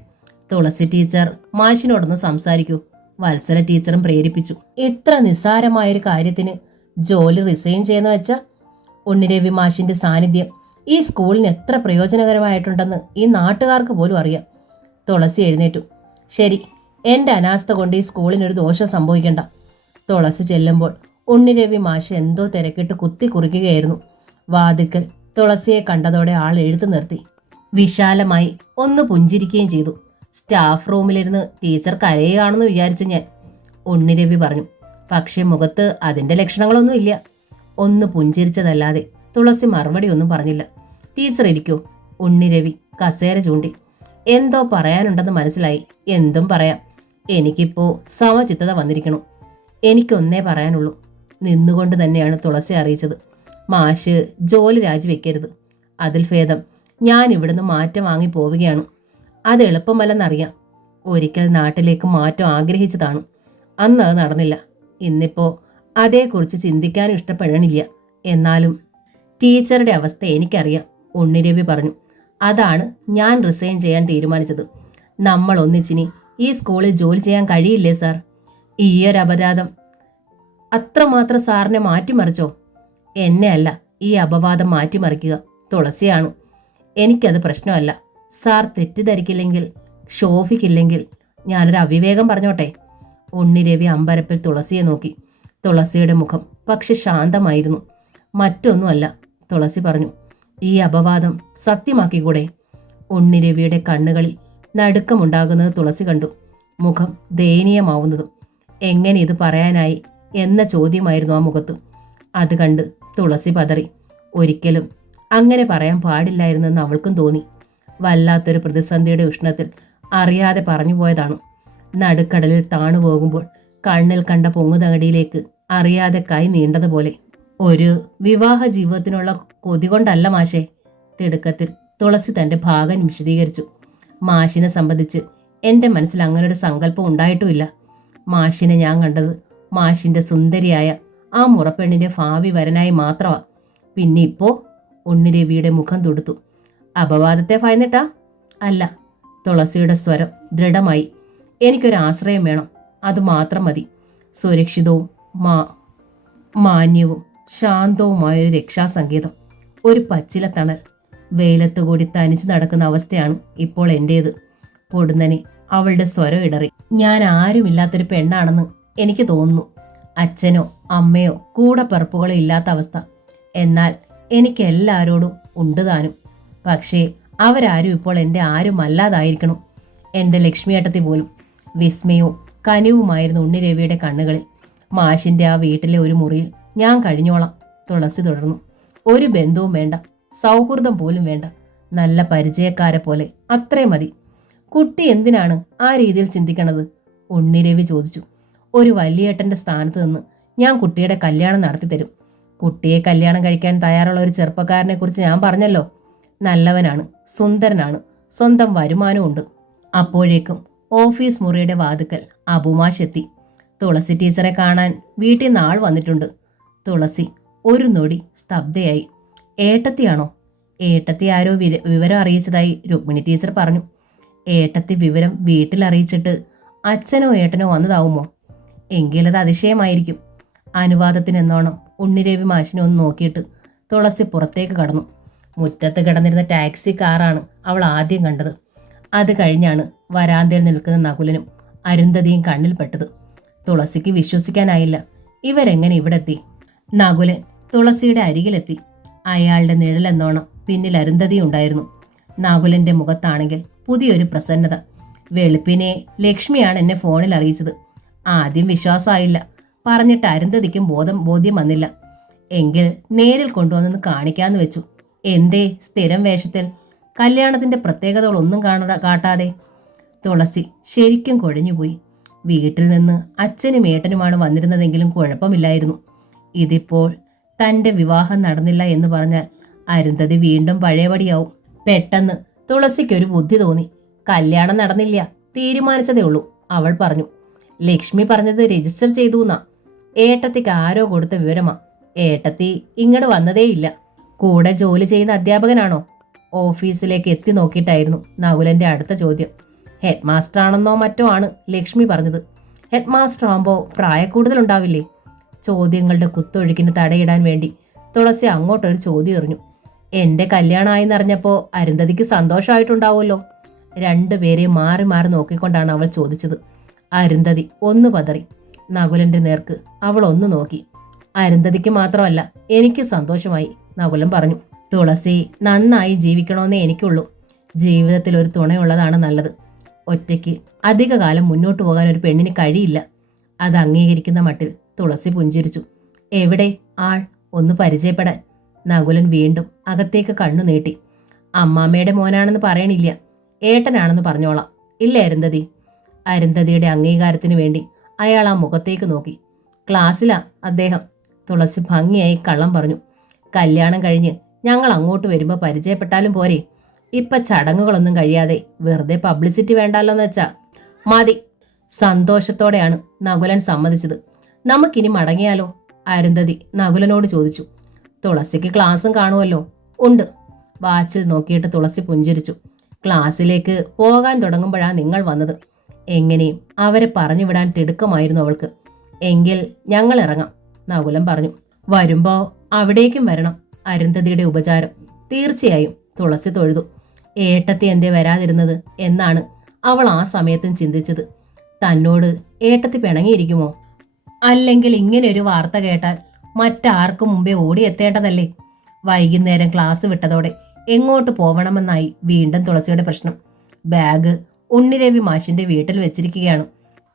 തുളസി ടീച്ചർ മാഷിനോടൊന്ന് സംസാരിക്കൂ, വത്സല ടീച്ചറും പ്രേരിപ്പിച്ചു. ഇത്ര നിസ്സാരമായൊരു കാര്യത്തിന് ജോലി റിസൈൻ ചെയ്യുന്ന വെച്ചാൽ ഉണ്ണിരവി മാഷിന്റെ സാന്നിധ്യം ഈ സ്കൂളിന് എത്ര പ്രയോജനകരമായിട്ടുണ്ടെന്ന് ഈ നാട്ടുകാർക്ക് പോലും അറിയാം. തുളസി എഴുന്നേറ്റു. ശരി, എൻ്റെ അനാസ്ഥ കൊണ്ട് ഈ സ്കൂളിനൊരു ദോഷം സംഭവിക്കണ്ട. തുളസി ചെല്ലുമ്പോൾ ഉണ്ണിരവി മാഷ് എന്തോ തിരക്കിട്ട് കുത്തി കുറിക്കുകയായിരുന്നു. വാതിക്കൽ തുളസിയെ കണ്ടതോടെ ആൾ എഴുത്തു നിർത്തി. വിശാലമായി ഒന്ന് പുഞ്ചിരിക്കുകയും ചെയ്തു. സ്റ്റാഫ് റൂമിലിരുന്ന് ടീച്ചർ കരയുകയാണെന്ന് വിചാരിച്ചു ഞാൻ, ഉണ്ണിരവി പറഞ്ഞു. പക്ഷെ മുഖത്ത് അതിൻ്റെ ലക്ഷണങ്ങളൊന്നുമില്ല. ഒന്ന് പുഞ്ചിരിച്ചതല്ലാതെ തുളസി മറുപടി ഒന്നും പറഞ്ഞില്ല. ടീച്ചർ ഇരിക്കൂ, ഉണ്ണിരവി കസേര ചൂണ്ടി. എന്തോ പറയാനുണ്ടെന്ന് മനസ്സിലായി. എന്തും പറയാം. എനിക്കിപ്പോൾ സമചിത്തത വന്നിരിക്കണു. എനിക്കൊന്നേ പറയാനുള്ളൂ. നിന്നുകൊണ്ട് തന്നെയാണ് തുളസി അറിയിച്ചത്. മാഷ് ജോലി രാജിവെക്കരുത്. അതിൽ ഭേദം ഞാൻ ഇവിടുന്ന് മാറ്റം വാങ്ങി പോവുകയാണ്. അത് എളുപ്പമല്ലെന്നറിയാം. ഒരിക്കൽ നാട്ടിലേക്ക് മാറ്റം ആഗ്രഹിച്ചതാണ്. അന്ന് അത് നടന്നില്ല. ഇന്നിപ്പോൾ അതേക്കുറിച്ച് ചിന്തിക്കാനും ഇഷ്ടപ്പെടണില്ല. എന്നാലും ടീച്ചറുടെ അവസ്ഥ എനിക്കറിയാം, ഉണ്ണിരവി പറഞ്ഞു. അതാണ് ഞാൻ റിസൈൻ ചെയ്യാൻ തീരുമാനിച്ചത്. നമ്മൾ ഒന്നിച്ചിനി ഈ സ്കൂളിൽ ജോലി ചെയ്യാൻ കഴിയില്ലേ സാർ? ഈയൊരു അപരാധം അത്രമാത്രം സാറിനെ മാറ്റിമറിച്ചോ? എന്നെ അല്ല ഈ അപവാദം മാറ്റിമറിക്കുക, തുളസിയാണ്. എനിക്കത് പ്രശ്നമല്ല. സാർ തെറ്റിദ്ധരിക്കില്ലെങ്കിൽ, ക്ഷോഭിക്കില്ലെങ്കിൽ ഞാനൊരു അവിവേകം പറഞ്ഞോട്ടെ. ഉണ്ണിരവി അമ്പരപ്പിൽ തുളസിയെ നോക്കി. തുളസിയുടെ മുഖം പക്ഷെ ശാന്തമായിരുന്നു. മറ്റൊന്നുമല്ല, തുളസി പറഞ്ഞു. ഈ അപവാദം സത്യമാക്കിക്കൂടെ? ഉണ്ണിരവിയുടെ കണ്ണുകളിൽ നടുക്കമുണ്ടാകുന്നത് തുളസി കണ്ടു. മുഖം ദയനീയമാവുന്നതും. എങ്ങനെ ഇത് പറയാനായി എന്ന ചോദ്യമായിരുന്നു ആ മുഖത്ത്. അത് കണ്ട് തുളസി പതറി. ഒരിക്കലും അങ്ങനെ പറയാൻ പാടില്ലായിരുന്നെന്ന് അവൾക്കും തോന്നി. വല്ലാത്തൊരു പ്രതിസന്ധിയുടെ ഉഷ്ണത്തിൽ അറിയാതെ പറഞ്ഞു പോയതാണ്. നടുക്കടലിൽ താണുപോകുമ്പോൾ കണ്ണിൽ കണ്ട പൊങ്ങുതകടിയിലേക്ക് അറിയാതെ കൈ നീണ്ടതുപോലെ. ഒരു വിവാഹ ജീവിതത്തിനുള്ള കൊതി കൊണ്ടല്ല മാഷേ. തിടുക്കത്തിൽ തുളസി തൻ്റെ ഭാഗം വിശദീകരിച്ചു. മാഷിനെ സംബന്ധിച്ച് എൻ്റെ മനസ്സിൽ അങ്ങനൊരു സങ്കല്പം ഉണ്ടായിട്ടുമില്ല. മാഷിനെ ഞാൻ കണ്ടത് മാഷിൻ്റെ സുന്ദരിയായ ആ മുറപ്പെണ്ണിൻ്റെ ഭാവി വരനായി മാത്രമാണ്. പിന്നെ ഇപ്പോൾ ഉണ്ണിരവിയുടെ മുഖം തുടുത്തു. അപവാദത്തെ ഭയന്നിട്ടാ? അല്ല. തുളസിയുടെ സ്വരം ദൃഢമായി. എനിക്കൊരാശ്രയം വേണം, അതുമാത്രം മതി. സുരക്ഷിതവും മാന്യവും ശാന്തവുമായൊരു രക്ഷാസങ്കേതം, ഒരു പച്ചില തണൽ. വെയിലത്തുകൂടി തനിച്ച് നടക്കുന്ന അവസ്ഥയാണ് ഇപ്പോൾ എൻ്റേത്. പൊടുന്നനെ അവളുടെ സ്വരം ഇടറി. ഞാൻ ആരുമില്ലാത്തൊരു പെണ്ണാണെന്ന് എനിക്ക് തോന്നുന്നു. അച്ഛനോ അമ്മയോ കൂടെ പിറപ്പുകളോ ഇല്ലാത്ത അവസ്ഥ. എന്നാൽ എനിക്ക് എല്ലാവരോടും ഉണ്ട് താനും. പക്ഷേ അവരാരും ഇപ്പോൾ എൻ്റെ ആരുമല്ലാതായിരിക്കണം. എൻ്റെ ലക്ഷ്മിയേട്ടത്തി പോലും. വിസ്മയവും കനിവുമായിരുന്നു ഉണ്ണിരവിയുടെ കണ്ണുകളിൽ. മാഷിൻ്റെ ആ വീട്ടിലെ ഒരു മുറിയിൽ ഞാൻ കഴിഞ്ഞോളാം, തുളസി തുടർന്നു. ഒരു ബന്ധവും വേണ്ട, സൗഹൃദം പോലും വേണ്ട. നല്ല പരിചയക്കാരെ പോലെ അത്രേ മതി. കുട്ടി എന്തിനാണ് ആ രീതിയിൽ ചിന്തിക്കണത്? ഉണ്ണിരവി ചോദിച്ചു. ഒരു വലിയേട്ടൻ്റെ സ്ഥാനത്ത് നിന്ന് ഞാൻ കുട്ടിയുടെ കല്യാണം നടത്തി തരും. കുട്ടിയെ കല്യാണം കഴിക്കാൻ തയ്യാറുള്ള ഒരു ചെറുപ്പക്കാരനെ കുറിച്ച് ഞാൻ പറഞ്ഞല്ലോ. നല്ലവനാണ്, സുന്ദരനാണ്, സ്വന്തം വരുമാനമുണ്ട്. അപ്പോഴേക്കും ഓഫീസ് മുറിയുടെ വാതുക്കൽ അബുമാഷ് എത്തി. തുളസി ടീച്ചറെ കാണാൻ വീട്ടിൽ നിന്ന് ആൾ വന്നിട്ടുണ്ട്. തുളസി ഒരു നൊടി സ്തബ്ധയായി. ഏട്ടത്തിയാണോ? ഏട്ടത്തി ആരോ വിവരം അറിയിച്ചതായി രുക്മിണി ടീച്ചർ പറഞ്ഞു. ഏട്ടത്തി വിവരം വീട്ടിൽ അറിയിച്ചിട്ട് അച്ഛനോ ഏട്ടനോ വന്നതാവുമോ? എങ്കിലത് അതിശയമായിരിക്കും. അനുവാദത്തിനെന്നോണം ഉണ്ണിരവി മാഷിനെ ഒന്ന് നോക്കിയിട്ട് തുളസി പുറത്തേക്ക് കടന്നു. മുറ്റത്ത് കിടന്നിരുന്ന ടാക്സി കാറാണ് അവൾ ആദ്യം കണ്ടത്. അത് കഴിഞ്ഞാണ് വരാന്തയിൽ നിൽക്കുന്ന നകുലനും അരുന്ധതിയും കണ്ണിൽ പെട്ടത്. തുളസിക്ക് വിശ്വസിക്കാനായില്ല. ഇവരെങ്ങനെ ഇവിടെ എത്തി? നകുലൻ തുളസിയുടെ അരികിലെത്തി. അയാളുടെ നിഴലെന്നോണം പിന്നിൽ അരുന്ധതി ഉണ്ടായിരുന്നു. നകുലന്റെ മുഖത്താണെങ്കിൽ പുതിയൊരു പ്രസന്നത. വെളുപ്പിനെ ലക്ഷ്മിയാണ് എന്നെ ഫോണിൽ അറിയിച്ചത്. ആദ്യം വിശ്വാസമായില്ല. പറഞ്ഞിട്ട് അരുന്ധതിക്കും ബോധ്യം വന്നില്ല. എങ്കിൽ നേരിൽ കൊണ്ടുവന്നെന്ന് കാണിക്കാന്ന് വെച്ചു. എന്തേ സ്ഥിരം വേഷത്തിൽ? കല്യാണത്തിന്റെ പ്രത്യേകതകളൊന്നും കാട്ടാതെ. തുളസി ശരിക്കും കുഴഞ്ഞുപോയി. വീട്ടിൽ നിന്ന് അച്ഛനും ഏട്ടനുമാണ് വന്നിരുന്നതെങ്കിലും കുഴപ്പമില്ലായിരുന്നു. ഇതിപ്പോൾ തൻ്റെ വിവാഹം നടന്നില്ല എന്ന് പറഞ്ഞാൽ അരുന്ധതി വീണ്ടും പഴയപടിയാവും. പെട്ടെന്ന് തുളസിക്കൊരു ബുദ്ധി തോന്നി. കല്യാണം നടന്നില്ല, തീരുമാനിച്ചതേ ഉള്ളൂ, അവൾ പറഞ്ഞു. ലക്ഷ്മി പറഞ്ഞത് രജിസ്റ്റർ ചെയ്തു എന്നാ. ഏട്ടത്തിക്ക് ആരോ കൊടുത്ത വിവരമാ. ഏട്ടത്തി ഇങ്ങോട്ട് വന്നതേയില്ല. കൂടെ ജോലി ചെയ്യുന്ന അധ്യാപകനാണോ? ഓഫീസിലേക്ക് എത്തി നോക്കിയിട്ടായിരുന്നു നകുലന്റെ അടുത്ത ചോദ്യം. ഹെഡ് മാസ്റ്റർ ആണെന്നോ മറ്റോ ആണ് ലക്ഷ്മി പറഞ്ഞത്. ഹെഡ് മാസ്റ്റർ ആകുമ്പോൾ പ്രായക്കൂടുതലുണ്ടാവില്ലേ? ചോദ്യങ്ങളുടെ കുത്തൊഴുക്കിന് തടയിടാൻ വേണ്ടി തുളസി അങ്ങോട്ടൊരു ചോദ്യം എറിഞ്ഞു. എന്റെ കല്യാണമായെന്നറിഞ്ഞപ്പോൾ അരുന്ധതിക്ക് സന്തോഷമായിട്ടുണ്ടാവുമല്ലോ. രണ്ടുപേരെയും മാറി മാറി നോക്കിക്കൊണ്ടാണ് അവൾ ചോദിച്ചത്. അരുന്ധതി ഒന്ന് പതറി. നകുലന്റെ നേർക്ക് അവൾ ഒന്ന് നോക്കി. അരുന്ധതിക്ക് മാത്രമല്ല, എനിക്ക് സന്തോഷമായി, നകുലൻ പറഞ്ഞു. തുളസി നന്നായി ജീവിക്കണമെന്നേ എനിക്കുള്ളൂ. ജീവിതത്തിൽ ഒരു തുണയുള്ളതാണ് നല്ലത്. ഒറ്റയ്ക്ക് അധികകാലം മുന്നോട്ട് പോകാൻ ഒരു പെണ്ണിന് കഴിയില്ല. അത് അംഗീകരിക്കുന്ന മട്ടിൽ തുളസി പുഞ്ചിരിച്ചു. എവിടെ ആൾ? ഒന്ന് പരിചയപ്പെടാൻ. നകുലൻ വീണ്ടും അകത്തേക്ക് കണ്ണു നീട്ടി. അമ്മാമ്മയുടെ മോനാണെന്ന് പറയണില്ല, ഏട്ടനാണെന്ന് പറഞ്ഞോളാം. ഇല്ല അരുന്ധതി. അരുന്ധതിയുടെ അംഗീകാരത്തിന് വേണ്ടി അയാൾ ആ മുഖത്തേക്ക് നോക്കി. ക്ലാസ്സിലാ അദ്ദേഹം. തുളസി ഭംഗിയായി കള്ളം പറഞ്ഞു. കല്യാണം കഴിഞ്ഞ് ഞങ്ങൾ അങ്ങോട്ട് വരുമ്പോൾ പരിചയപ്പെട്ടാലും പോരെ? ഇപ്പൊ ചടങ്ങുകളൊന്നും കഴിയാതെ വെറുതെ പബ്ലിസിറ്റി വേണ്ടല്ലോന്ന് വെച്ചാ മതി. സന്തോഷത്തോടെയാണ് നകുലൻ സമ്മതിച്ചത്. നമുക്കിനി മടങ്ങിയാലോ? അരുന്ധതി നകുലനോട് ചോദിച്ചു. തുളസിക്ക് ക്ലാസ്സും കാണുമല്ലോ. ഉണ്ട്. വാച്ചിൽ നോക്കിയിട്ട് തുളസി പുഞ്ചിരിച്ചു. ക്ലാസ്സിലേക്ക് പോകാൻ തുടങ്ങുമ്പോഴാണ് നിങ്ങൾ വന്നത്. എങ്ങനെയും അവരെ പറഞ്ഞു വിടാൻ തിടുക്കമായിരുന്നു അവൾക്ക്. എങ്കിൽ ഞങ്ങൾ ഇറങ്ങാം, നകുലൻ പറഞ്ഞു. വരുമ്പോ അവിടേക്കും വരണം. അരുന്ധതിയുടെ ഉപചാരം. തീർച്ചയായും, തുളസി തൊഴുതു. ഏട്ടത്തി എന്തേ വരാതിരുന്നത് എന്നാണ് അവൾ ആ സമയത്തും ചിന്തിച്ചത്. തന്നോട് ഏട്ടത്തി പിണങ്ങിയിരിക്കുമോ? അല്ലെങ്കിൽ ഇങ്ങനെയൊരു വാർത്ത കേട്ടാൽ മറ്റാർക്കും മുമ്പേ ഓടിയെത്തേണ്ടതല്ലേ? വൈകുന്നേരം ക്ലാസ് വിട്ടതോടെ എങ്ങോട്ട് പോവണമെന്നായി വീണ്ടും തുളസിയുടെ പ്രശ്നം. ബാഗ് ഉണ്ണിരവി മാഷിന്റെ വീട്ടിൽ വെച്ചിരിക്കുകയാണ്.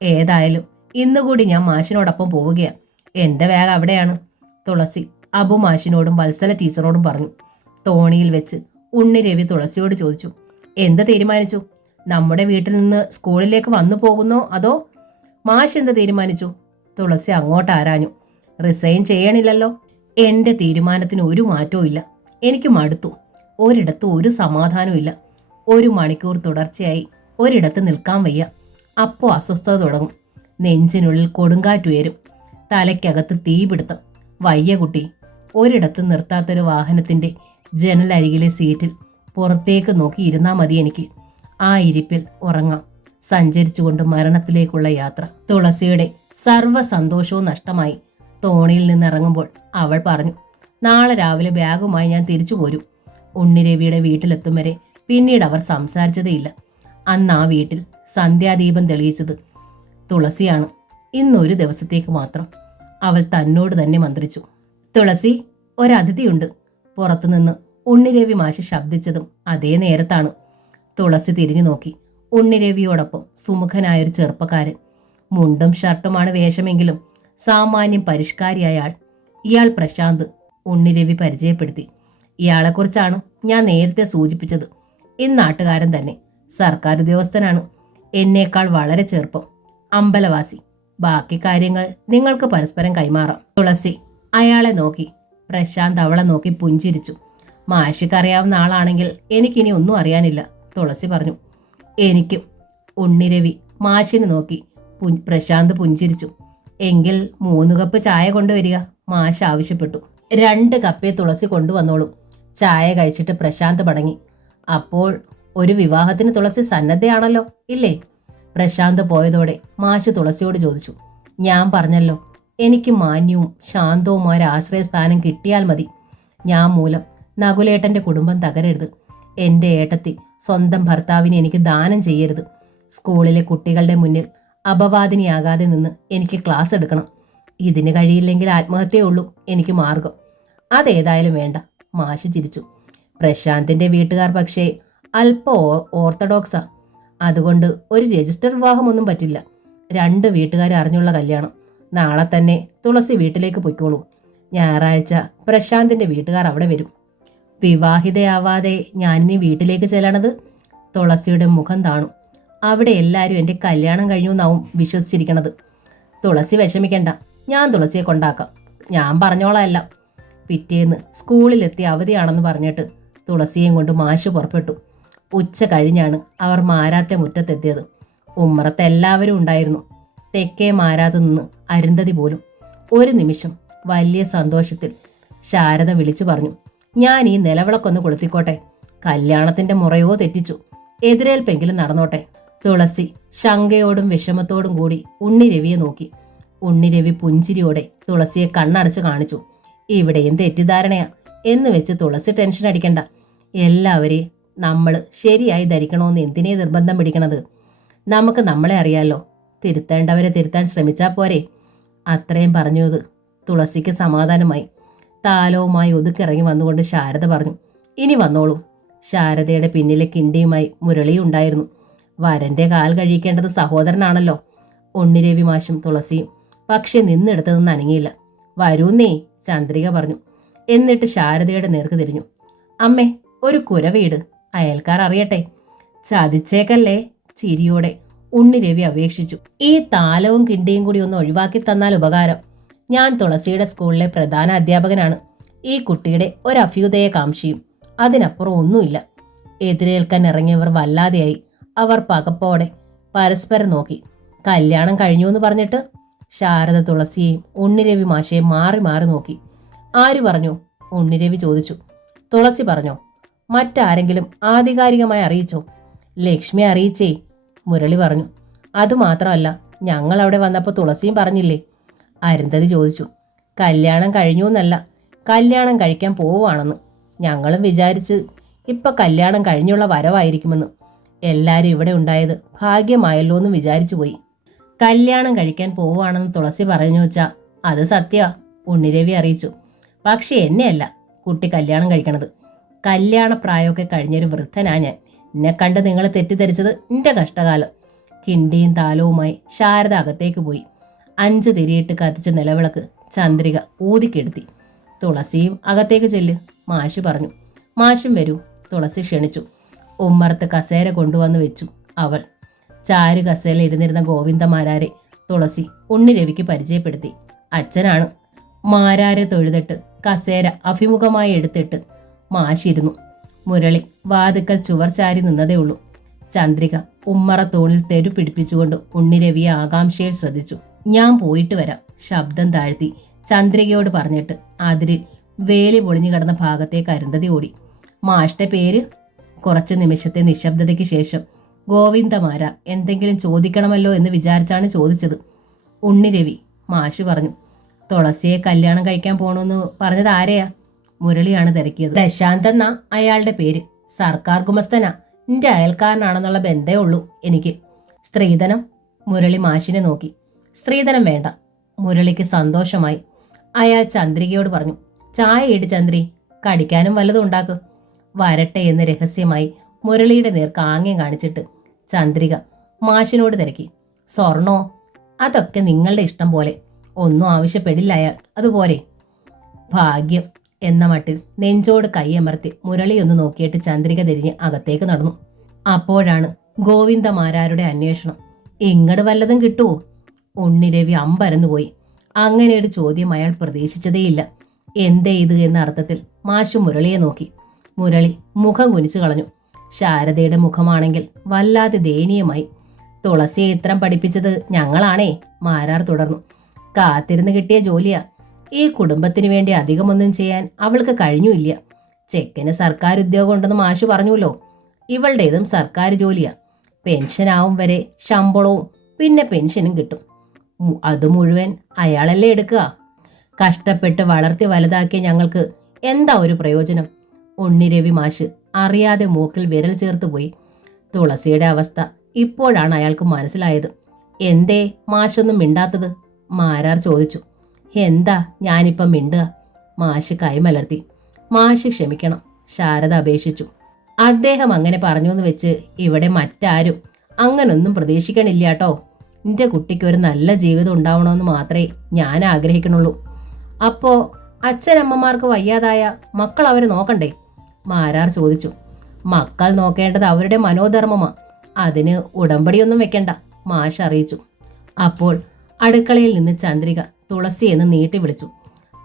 ഏതായാലും ഇന്നുകൂടി ഞാൻ മാഷിനോടൊപ്പം പോവുകയാണ്. എന്റെ ബാഗ് അവിടെയാണ്, തുളസി അബു മാഷിനോടും വത്സല ടീച്ചറോടും പറഞ്ഞു. തോണിയിൽ വെച്ച് ഉണ്ണിരവി തുളസിയോട് ചോദിച്ചു. എന്ത് തീരുമാനിച്ചു? നമ്മുടെ വീട്ടിൽ നിന്ന് സ്കൂളിലേക്ക് വന്നു പോകുന്നോ അതോ? മാഷ് എന്ത് തീരുമാനിച്ചു? തുളസി അങ്ങോട്ട് ആരാഞ്ഞു. റിസൈൻ ചെയ്യണില്ലല്ലോ. എന്റെ തീരുമാനത്തിന് ഒരു മാറ്റവും ഇല്ല. എനിക്ക് മടുത്തു. ഒരിടത്തും ഒരു സമാധാനവും ഇല്ല. 1 മണിക്കൂർ തുടർച്ചയായി ഒരിടത്ത് നിൽക്കാൻ വയ്യ. അപ്പോൾ അസ്വസ്ഥത തുടങ്ങും. നെഞ്ചിനുള്ളിൽ കൊടുങ്കാറ്റുയരും. തലയ്ക്കകത്ത് തീപിടുത്തം. വയ്യ കുട്ടി. ഒരിടത്ത് നിർത്താത്തൊരു വാഹനത്തിന്റെ ജനലരികിലെ സീറ്റിൽ പുറത്തേക്ക് നോക്കി ഇരുന്നാ മതി എനിക്ക്. ആ ഇരിപ്പിൽ ഉറങ്ങാം. സഞ്ചരിച്ചുകൊണ്ട് മരണത്തിലേക്കുള്ള യാത്ര. തുളസിയുടെ സർവ്വ സന്തോഷവും നഷ്ടമായി. തോണിയിൽ നിന്നിറങ്ങുമ്പോൾ അവൾ പറഞ്ഞു, നാളെ രാവിലെ ബാഗുമായി ഞാൻ തിരിച്ചു പോരും. ഉണ്ണിരവിയുടെ വീട്ടിലെത്തും വരെ പിന്നീട് അവർ സംസാരിച്ചതേയില്ല. അന്ന് ആ വീട്ടിൽ സന്ധ്യാദീപം തെളിയിച്ചത് തുളസിയാണ്. ഇന്നൊരു ദിവസത്തേക്ക് മാത്രം. അവൾ തന്നോട് തന്നെ മന്ത്രിച്ചു. തുളസി, ഒരതിഥിയുണ്ട്. പുറത്തുനിന്ന് ഉണ്ണിരവി മാഷ് ശബ്ദിച്ചതും അതേ നേരത്താണ്. തുളസി തിരിഞ്ഞു നോക്കി. ഉണ്ണിരവിയോടൊപ്പം സുമുഖനായൊരു ചെറുപ്പക്കാരൻ. മുണ്ടും ഷർട്ടുമാണ് വേഷമെങ്കിലും സാമാന്യം പരിഷ്കാരിയായ ആൾ. ഇയാൾ പ്രശാന്ത്. ഉണ്ണിരവി പരിചയപ്പെടുത്തി. ഇയാളെക്കുറിച്ചാണ് ഞാൻ നേരത്തെ സൂചിപ്പിച്ചത്. ഇന്നാട്ടുകാരൻ തന്നെ. സർക്കാർ ഉദ്യോഗസ്ഥനാണ്. എന്നേക്കാൾ വളരെ ചെറുപ്പം. അമ്പലവാസി. ബാക്കി കാര്യങ്ങൾ നിങ്ങൾക്ക് പരസ്പരം കൈമാറാം. തുളസി അയാളെ നോക്കി. പ്രശാന്ത് അവളെ നോക്കി പുഞ്ചിരിച്ചു. മാഷിക്കറിയാവുന്ന ആളാണെങ്കിൽ എനിക്കിനി ഒന്നും അറിയാനില്ല, തുളസി പറഞ്ഞു. എനിക്കും. ഉണ്ണിരവി മാഷിന് നോക്കി. പ്രശാന്ത് പുഞ്ചിരിച്ചു. എങ്കിൽ 3 കപ്പ് ചായ കൊണ്ടുവരിക, മാഷ് ആവശ്യപ്പെട്ടു. 2 കപ്പേ തുളസി കൊണ്ടുവന്നോളൂ. ചായ കഴിച്ചിട്ട് പ്രശാന്ത് മടങ്ങി. അപ്പോൾ ഒരു വിവാഹത്തിന് തുളസി സന്നദ്ധയാണല്ലോ, ഇല്ലേ? പ്രശാന്ത് പോയതോടെ മാഷ് തുളസിയോട് ചോദിച്ചു. ഞാൻ പറഞ്ഞല്ലോ, എനിക്ക് മാന്യവും ശാന്തവുമായ ആശ്രയസ്ഥാനം കിട്ടിയാൽ മതി. ഞാൻ മൂലം നകുലേട്ടന്റെ കുടുംബം തകരരുത്. എൻ്റെ ഏട്ടത്തി സ്വന്തം ഭർത്താവിനെ എനിക്ക് ദാനം ചെയ്യരുത്. സ്കൂളിലെ കുട്ടികളുടെ മുന്നിൽ അപവാദിനിയാകാതെ നിന്ന് എനിക്ക് ക്ലാസ് എടുക്കണം. ഇതിന് കഴിയില്ലെങ്കിൽ ആത്മഹത്യയുള്ളൂ എനിക്ക് മാർഗം. അതേതായാലും വേണ്ട, മാഷ് ചിരിച്ചു. പ്രശാന്തിന്റെ വീട്ടുകാർ പക്ഷേ അല്പം ഓർത്തഡോക്സാ. അതുകൊണ്ട് ഒരു രജിസ്റ്റർ വിവാഹമൊന്നും പറ്റില്ല. 2 വീട്ടുകാർ അറിഞ്ഞുള്ള കല്യാണം. നാളെ തന്നെ തുളസി വീട്ടിലേക്ക് പൊയ്ക്കോളൂ. ഞായറാഴ്ച പ്രശാന്തിന്റെ വീട്ടുകാർ അവിടെ വരും. വിവാഹിതയാവാതെ ഞാനിനി വീട്ടിലേക്ക് ചെല്ലണത്? തുളസിയുടെ മുഖം താണു. അവിടെ എല്ലാവരും എൻ്റെ കല്യാണം കഴിഞ്ഞു എന്നാവും വിശ്വസിച്ചിരിക്കണത്. തുളസി വിഷമിക്കണ്ട, ഞാൻ തുളസിയെ കൊണ്ടാക്കാം. ഞാൻ പറഞ്ഞോളാം എല്ലാം. പിറ്റേന്ന് സ്കൂളിലെത്തി അവധിയാണെന്ന് പറഞ്ഞിട്ട് തുളസിയെയും കൊണ്ട് മാഷ് പുറപ്പെട്ടു. ഉച്ച കഴിഞ്ഞാണ് അവർ മാരാത്തെ മുറ്റത്തെത്തിയത്. ഉമ്മറത്ത് എല്ലാവരും ഉണ്ടായിരുന്നു. തെക്കേ മാരാത്ത് നിന്ന് അരുന്ധതി പോലും. ഒരു നിമിഷം വലിയ സന്തോഷത്തിൽ ശാരദ വിളിച്ചു പറഞ്ഞു, ഞാൻ ഈ നിലവിളക്കൊന്ന് കൊളുത്തിക്കോട്ടെ. കല്യാണത്തിന്റെ മുറയോ തെറ്റിച്ചു. എതിരേൽപ്പെങ്കിലും നടന്നോട്ടെ. തുളസി ശങ്കയോടും വിഷമത്തോടും കൂടി ഉണ്ണി രവിയെ നോക്കി. ഉണ്ണി രവി പുഞ്ചിരിയോടെ തുളസിയെ കണ്ണടച്ച് കാണിച്ചു. ഇവിടെയും തെറ്റിദ്ധാരണയാ എന്ന് വെച്ച് തുളസി ടെൻഷൻ അടിക്കണ്ട. എല്ലാവരെയും നമ്മൾ ശരിയായി ധരിക്കണമെന്ന് എന്തിനേ നിർബന്ധം പിടിക്കണത്? നമുക്ക് നമ്മളെ അറിയാലോ. തിരുത്തേണ്ടവരെ തിരുത്താൻ ശ്രമിച്ചാൽ പോരെ. അത്രയും പറഞ്ഞത് തുളസിക്ക് സമാധാനമായി. താലവുമായി ഒതുക്കിറങ്ങി വന്നുകൊണ്ട് ശാരദ പറഞ്ഞു, ഇനി വന്നോളൂ. ശാരദയുടെ പിന്നിലെ കിണ്ടിയുമായി മുരളിയും ഉണ്ടായിരുന്നു. വരന്റെ കാൽ കഴിക്കേണ്ടത് സഹോദരനാണല്ലോ. ഉണ്ണിരവി മാഷും തുളസിയും പക്ഷെ നിന്നെടുത്തതൊന്നും അനങ്ങിയില്ല. വരൂന്നേ, ചന്ദ്രിക പറഞ്ഞു. എന്നിട്ട് ശാരദയുടെ നേർക്ക് തിരിഞ്ഞു. അമ്മേ, ഒരു കുരവീട്, അയൽക്കാർ അറിയട്ടെ. ചതിച്ചേക്കല്ലേ, ചിരിയോടെ ഉണ്ണിരവി അപേക്ഷിച്ചു. ഈ താലവും കിണ്ടിയും കൂടി ഒന്ന് ഒഴിവാക്കി തന്നാൽ ഉപകാരം. ഞാൻ തുളസിയുടെ സ്കൂളിലെ പ്രധാന അധ്യാപകനാണ്. ഈ കുട്ടിയുടെ ഒരു അഭ്യുദയകാംക്ഷിയും. അതിനപ്പുറം ഒന്നുമില്ല. എതിരേൽക്കാൻ ഇറങ്ങിയവർ വല്ലാതെയായി. അവർ പകപ്പോടെ പരസ്പരം നോക്കി. കല്യാണം കഴിഞ്ഞു എന്ന് പറഞ്ഞിട്ട് ശാരദ തുളസിയെയും ഉണ്ണിരവി മാഷയെയും മാറി മാറി നോക്കി. ആര് പറഞ്ഞു? ഉണ്ണിരവി ചോദിച്ചു. തുളസി പറഞ്ഞോ? മറ്റാരെങ്കിലും ആധികാരികമായി അറിയിച്ചോ? ലക്ഷ്മി അറിയിച്ചേ, മുരളി പറഞ്ഞു. അതുമാത്രമല്ല, ഞങ്ങൾ അവിടെ വന്നപ്പോൾ തുളസിയും പറഞ്ഞില്ലേ? അരുന്ധതി ചോദിച്ചു. കല്യാണം കഴിഞ്ഞു എന്നല്ല, കല്യാണം കഴിക്കാൻ പോവുകയാണെന്ന്. ഞങ്ങളും വിചാരിച്ച് ഇപ്പൊ കല്യാണം കഴിഞ്ഞുള്ള വരവായിരിക്കുമെന്ന്. എല്ലാവരും ഇവിടെ ഉണ്ടായത് ഭാഗ്യമായല്ലോ എന്ന് വിചാരിച്ചു പോയി. കല്യാണം കഴിക്കാൻ പോവുകയാണെന്ന് തുളസി പറഞ്ഞു വെച്ചാ അത് സത്യമാ, ഉണ്ണിരവി അറിയിച്ചു. പക്ഷെ എന്നെയല്ല കുട്ടി കല്യാണം കഴിക്കണത്. കല്യാണപ്രായമൊക്കെ കഴിഞ്ഞൊരു വൃദ്ധനാ ഞാൻ. എന്നെ കണ്ട് നിങ്ങൾ തെറ്റിദ്ധരിച്ചത് എൻ്റെ കഷ്ടകാലം. കിണ്ടിയും താലവുമായി ശാരദ അകത്തേക്ക് പോയി. 5 തിരിയിട്ട് കത്തിച്ച നിലവിളക്ക് ചന്ദ്രിക ഊതിക്കെടുത്തി. തുളസിയും അകത്തേക്ക് ചെല്ല്, മാഷ് പറഞ്ഞു. മാഷും വരൂ, തുളസി ക്ഷണിച്ചു. ഉമ്മറത്ത് കസേര കൊണ്ടുവന്ന് വെച്ചു അവൾ. ചാരു കസേരയിൽ ഇരുന്നിരുന്ന ഗോവിന്ദമാരാരെ തുളസി ഉണ്ണിരവിക്ക് പരിചയപ്പെടുത്തി. അച്ഛനാണ്. മാരാരെ തൊഴുതിട്ട് കസേര അഭിമുഖമായി എടുത്തിട്ട് മാഷിരുന്നു. മുരളി വാതുക്കൽ ചുവർ ചാരി നിന്നതേ ഉള്ളൂ. ചന്ദ്രിക ഉമ്മറ തൂണിൽ തെരു പിടിപ്പിച്ചുകൊണ്ട് ഉണ്ണിരവിയെ ആകാംക്ഷയിൽ ശ്രദ്ധിച്ചു. ഞാൻ പോയിട്ട് വരാം, ശബ്ദം താഴ്ത്തി ചന്ദ്രികയോട് പറഞ്ഞിട്ട് അതിരിൽ വേലി പൊളിഞ്ഞു കിടന്ന ഭാഗത്തേക്ക് അരുന്ധതി ഓടി. മാഷ്ടെ പേര്? കുറച്ച് നിമിഷത്തെ നിശബ്ദതയ്ക്ക് ശേഷം ഗോവിന്ദമാര എന്തെങ്കിലും ചോദിക്കണമല്ലോ എന്ന് വിചാരിച്ചാണ് ചോദിച്ചത്. ഉണ്ണിരവി, മാഷ് പറഞ്ഞു. തുളസിയെ കല്യാണം കഴിക്കാൻ പോകണമെന്ന് പറഞ്ഞത് ആരെയാ? മുരളിയാണ് തിരക്കിയത്. പ്രശാന്ത് എന്നാ അയാളുടെ പേര്. സർക്കാർ ഗുമസ്തനാ. നിന്റെ അയൽക്കാരനാണെന്നുള്ള ബന്ധേ ഉള്ളൂ എനിക്ക്. സ്ത്രീധനം? മുരളി മാഷിനെ നോക്കി. സ്ത്രീധനം വേണ്ട. മുരളിക്ക് സന്തോഷമായി. അയാൾ ചന്ദ്രികയോട് പറഞ്ഞു. ചായ ഇട് ചന്ദ്രി, കടിക്കാനും വല്ലതും ഉണ്ടാക്ക്. വരട്ടെ എന്ന് രഹസ്യമായി മുരളിയുടെ നേർക്ക് ആംഗ്യം കാണിച്ചിട്ട് ചന്ദ്രിക മാഷിനോട് തിരക്കി. സ്വർണോ? അതൊക്കെ നിങ്ങളുടെ ഇഷ്ടം പോലെ. ഒന്നും ആവശ്യപ്പെടില്ല അയാൾ, അതുപോലെ. ഭാഗ്യം എന്ന മട്ടിൽ നെഞ്ചോട് കൈയമർത്തി മുരളിയൊന്ന് നോക്കിയിട്ട് ചന്ദ്രിക തിരിഞ്ഞ് അകത്തേക്ക് നടന്നു. അപ്പോഴാണ് ഗോവിന്ദമാരാരുടെ അന്വേഷണം. ഇങ്ങട് വല്ലതും കിട്ടുവോ? ഉണ്ണിരവി അമ്പരന്നുപോയി. അങ്ങനെ ഒരു ചോദ്യം അയാൾ പ്രതീക്ഷിച്ചതേയില്ല. എന്തേ ഇത് എന്ന അർത്ഥത്തിൽ മാഷു മുരളിയെ നോക്കി. മുരളി മുഖം കുനിച്ചു കളഞ്ഞു. ശാരദയുടെ മുഖമാണെങ്കിൽ വല്ലാതെ ദയനീയമായി. തുളസിയെ ഇത്രം പഠിപ്പിച്ചത് ഞങ്ങളാണേ, മാരാർ തുടർന്നു. കാത്തിരുന്ന് കിട്ടിയ ജോലിയാ. ഈ കുടുംബത്തിന് വേണ്ടി അധികമൊന്നും ചെയ്യാൻ അവൾക്ക് കഴിഞ്ഞുമില്ല. ചെക്കന് സർക്കാർ ഉദ്യോഗം ഉണ്ടെന്ന് മാഷു പറഞ്ഞുല്ലോ. ഇവളുടേതും സർക്കാർ ജോലിയാ. പെൻഷനാവും വരെ ശമ്പളവും പിന്നെ പെൻഷനും കിട്ടും. അത് മുഴുവൻ അയാളല്ലേ എടുക്കുക. കഷ്ടപ്പെട്ട് വളർത്തി വലുതാക്കിയ ഞങ്ങൾക്ക് എന്താ ഒരു പ്രയോജനം? ഉണ്ണിരവി മാഷ് അറിയാതെ മൂക്കിൽ വിരൽ ചേർത്ത് പോയി. തുളസിയുടെ അവസ്ഥ ഇപ്പോഴാണ് അയാൾക്ക് മനസ്സിലായത്. എന്തേ മാഷൊന്നും മിണ്ടാത്തത്? മാരാർ ചോദിച്ചു. എന്താ ഞാനിപ്പം മിണ്ടുക? മാഷ് കൈമലർത്തി. മാഷ് ക്ഷമിക്കണം, ശാരദ അപേക്ഷിച്ചു. അദ്ദേഹം അങ്ങനെ പറഞ്ഞു എന്ന് വെച്ച് ഇവിടെ മറ്റാരും അങ്ങനൊന്നും പ്രതീക്ഷിക്കണില്ല കേട്ടോ. എൻ്റെ കുട്ടിക്ക് ഒരു നല്ല ജീവിതം ഉണ്ടാവണമെന്ന് മാത്രമേ ഞാൻ ആഗ്രഹിക്കണുള്ളൂ. അപ്പോ അച്ഛനമ്മമാർക്ക് വയ്യാതായ മക്കൾ അവരെ നോക്കണ്ടേ? മാരാർ ചോദിച്ചു. മക്കൾ നോക്കേണ്ടത് അവരുടെ മനോധർമ്മമാ. അതിന് ഉടമ്പടിയൊന്നും വെക്കണ്ട, മാഷ് അറിയിച്ചു. അപ്പോൾ അടുക്കളയിൽ നിന്ന് ചന്ദ്രിക തുളസി എന്ന് നീട്ടി വിളിച്ചു.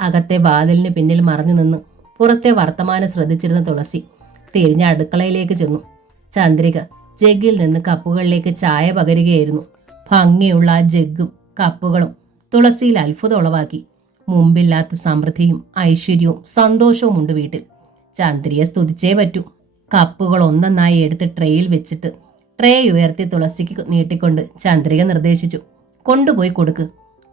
അകത്തെ വാതിലിന് പിന്നിൽ മറഞ്ഞു നിന്ന് പുറത്തെ വർത്തമാനം ശ്രദ്ധിച്ചിരുന്ന തുളസി തിരിഞ്ഞ അടുക്കളയിലേക്ക് ചെന്നു. ചന്ദ്രിക ജഗ്ഗിൽ നിന്ന് കപ്പുകളിലേക്ക് ചായ പകരുകയായിരുന്നു. ഭംഗിയുള്ള ആ ജഗ്ഗും കപ്പുകളും തുളസിയിൽ അത്ഭുതം ഉളവാക്കി. മുമ്പില്ലാത്ത സമൃദ്ധിയും ഐശ്വര്യവും സന്തോഷവും ഉണ്ട് വീട്ടിൽ. ചന്ദ്രിയെ സ്തുതിച്ചേ പറ്റൂ. കപ്പുകൾ ഒന്നൊന്നായി എടുത്ത് ട്രേയിൽ വെച്ചിട്ട് ട്രേ ഉയർത്തി തുളസിക്ക് നീട്ടിക്കൊണ്ട് ചന്ദ്രിക നിർദ്ദേശിച്ചു. കൊണ്ടുപോയി കൊടുക്ക്.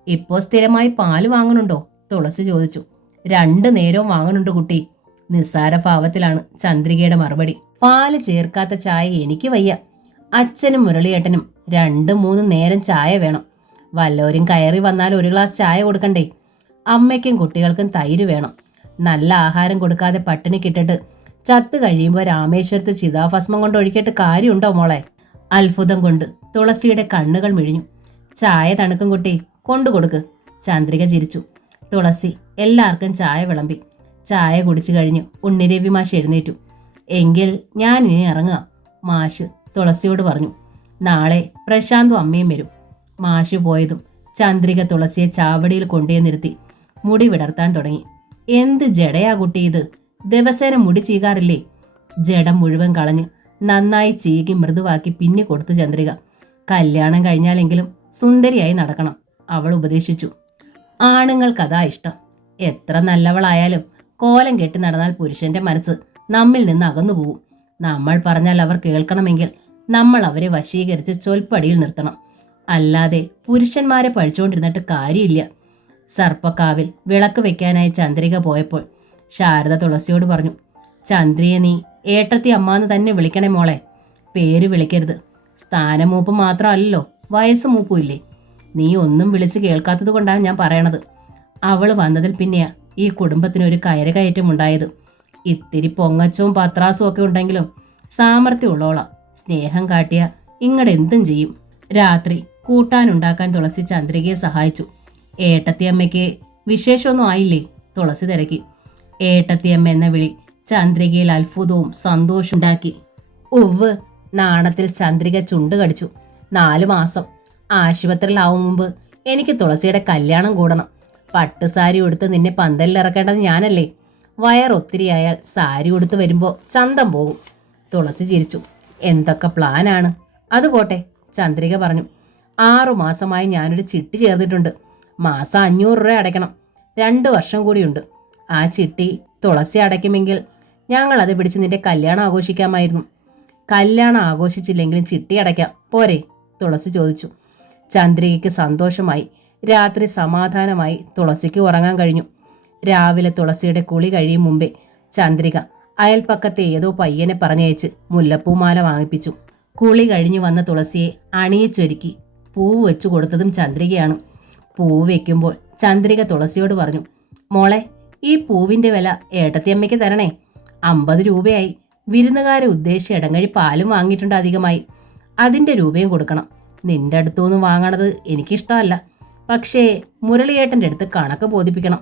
ഇപ്പോ സ്ഥിരമായി പാല് വാങ്ങുന്നുണ്ടോ? തുളസി ചോദിച്ചു. 2 നേരവും വാങ്ങുന്നുണ്ട് കുട്ടി. നിസ്സാര ഭാവത്തിലാണ് ചന്ദ്രികയുടെ മറുപടി. പാല് ചേർക്കാത്ത ചായ എനിക്ക് വയ്യ. അച്ഛനും മുരളിയേട്ടനും 2-3 നേരം ചായ വേണം. വല്ലവരും കയറി വന്നാൽ 1 ഗ്ലാസ് ചായ കൊടുക്കണ്ടേ? അമ്മയ്ക്കും കുട്ടികൾക്കും തൈര് വേണം. നല്ല ആഹാരം കൊടുക്കാതെ പട്ടിണി കിട്ടിട്ട് ചത്ത് കഴിയുമ്പോൾ രാമേശ്വരത്ത് ചിതാഭസ്മം കൊണ്ട് ഒഴിക്കിട്ട് കാര്യമുണ്ടോ മോളെ? അത്ഭുതം കൊണ്ട് തുളസിയുടെ കണ്ണുകൾ മിഴിഞ്ഞു. ചായ തണുക്കും കുട്ടി, കൊണ്ടുകൊടുക്ക്. ചന്ദ്രിക ചിരിച്ചു. തുളസി എല്ലാവർക്കും ചായ വിളമ്പി. ചായ കുടിച്ചു കഴിഞ്ഞു ഉണ്ണിരവി മാഷ് എഴുന്നേറ്റു. എങ്കിൽ ഞാൻ ഇനി ഇറങ്ങുക, മാഷ് തുളസിയോട് പറഞ്ഞു. നാളെ പ്രശാന്തും അമ്മയും വരും. മാഷ് പോയതും ചന്ദ്രിക തുളസിയെ ചാവടിയിൽ കൊണ്ടുപോയി നിർത്തി മുടി വിടർത്താൻ തുടങ്ങി. എന്ത് ജടയാ കുട്ടി ഇത്? ദിവസേന മുടി ചീകാറില്ലേ? ജഡം മുഴുവൻ കളഞ്ഞ് നന്നായി ചീകി മൃദുവാക്കി പിന്നി കൊടുത്തു ചന്ദ്രിക. കല്യാണം കഴിഞ്ഞാലെങ്കിലും സുന്ദരിയായി നടക്കണം, അവൾ ഉപദേശിച്ചു. ആണുങ്ങൾക്കതാ ഇഷ്ടം. എത്ര നല്ലവളായാലും കോലം കെട്ടി നടന്നാൽ പുരുഷന്റെ മനസ്സ് നമ്മിൽ നിന്ന് അകന്നു പോകും. നമ്മൾ പറഞ്ഞാൽ അവർ കേൾക്കണമെങ്കിൽ നമ്മൾ അവരെ വശീകരിച്ച് ചൊൽപ്പടിയിൽ നിർത്തണം. അല്ലാതെ പുരുഷന്മാരെ പഴിച്ചുകൊണ്ടിരുന്നിട്ട് കാര്യമില്ല. സർപ്പക്കാവിൽ വിളക്ക് വെക്കാനായി ചന്ദ്രിക പോയപ്പോൾ ശാരദ തുളസിയോട് പറഞ്ഞു. ചന്ദ്രിയെ നീ ഏട്ടത്തി അമ്മാന്ന് തന്നെ വിളിക്കണേ മോളെ. പേര് വിളിക്കരുത്. സ്ഥാനമൂപ്പ് മാത്രമല്ലല്ലോ, വയസ്സ് മൂപ്പുമില്ലേ. നീ ഒന്നും വിളിച്ച് കേൾക്കാത്തത് കൊണ്ടാണ് ഞാൻ പറയണത്. അവൾ വന്നതിൽ പിന്നെയാ ഈ കുടുംബത്തിനൊരു കയറുകയറ്റം ഉണ്ടായത്. ഇത്തിരി പൊങ്ങച്ചവും പത്രാസും ഒക്കെ ഉണ്ടെങ്കിലും സാമർഥ്യമുള്ളോളാം. സ്നേഹം കാട്ടിയ ഇങ്ങടെ എന്തും ചെയ്യും. രാത്രി കൂട്ടാനുണ്ടാക്കാൻ തുളസി ചന്ദ്രികയെ സഹായിച്ചു. ഏട്ടത്തിയമ്മയ്ക്ക് വിശേഷമൊന്നും ആയില്ലേ? തുളസി തിരക്കി. ഏട്ടത്തിയമ്മ എന്ന വിളി ചന്ദ്രികയിൽ അത്ഭുതവും സന്തോഷവും ഉണ്ടാക്കി. ഉവ്, നാണത്തിൽ ചന്ദ്രിക ചുണ്ട് കടിച്ചു. 4 മാസം ആശുപത്രിയിലാവും മുമ്പ് എനിക്ക് തുളസിയുടെ കല്യാണം കൂടണം. പട്ടുസാരി ഉടുത്ത് നിന്നെ പന്തലിലിറക്കേണ്ടത് ഞാനല്ലേ? വയറൊത്തിരിയായാൽ സാരി ഉടുത്ത് വരുമ്പോൾ ചന്തം പോകും. തുളസി ചിരിച്ചു. എന്തൊക്കെ പ്ലാനാണ്. അതുപോട്ടെ, ചന്ദ്രിക പറഞ്ഞു. 6 മാസമായി ഞാനൊരു ചിട്ടി ചേർന്നിട്ടുണ്ട്. മാസം 500 രൂപ അടയ്ക്കണം. 2 വർഷം കൂടിയുണ്ട്. ആ ചിട്ടി തുളസി അടയ്ക്കുമെങ്കിൽ ഞങ്ങൾ അത് പിടിച്ച് നിന്റെ കല്യാണം ആഘോഷിക്കാമായിരുന്നു. കല്യാണം ആഘോഷിച്ചില്ലെങ്കിലും ചിട്ടി അടയ്ക്കാം പോരെ? തുളസി ചോദിച്ചു. ചന്ദ്രികയ്ക്ക് സന്തോഷമായി. രാത്രി സമാധാനമായി തുളസിക്ക് ഉറങ്ങാൻ കഴിഞ്ഞു. രാവിലെ തുളസിയുടെ കുളി കഴിയും മുമ്പേ ചന്ദ്രിക അയൽപ്പക്കത്തെ ഏതോ പയ്യനെ പറഞ്ഞയച്ച് മുല്ലപ്പൂമാല വാങ്ങിപ്പിച്ചു. കുളി കഴിഞ്ഞു വന്ന തുളസിയെ അണിയിച്ചൊരുക്കി പൂവ് വെച്ചു കൊടുത്തതും ചന്ദ്രികയാണ്. പൂവ് വെക്കുമ്പോൾ ചന്ദ്രിക തുളസിയോട് പറഞ്ഞു. മോളെ, ഈ പൂവിന്റെ വില ഏട്ടത്തിയമ്മയ്ക്ക് തരണേ. 50 രൂപയായി. വിരുന്നുകാരെ ഉദ്ദേശിച്ച് ഇടങ്ങഴി പാലും വാങ്ങിയിട്ടുണ്ട് അധികമായി. അതിന്റെ രൂപയും കൊടുക്കണം. നിന്റെ അടുത്തുനിന്ന് വാങ്ങണത് എനിക്കിഷ്ടമല്ല. പക്ഷേ മുരളിയേട്ടൻ്റെ അടുത്ത് കണക്ക് ബോധിപ്പിക്കണം.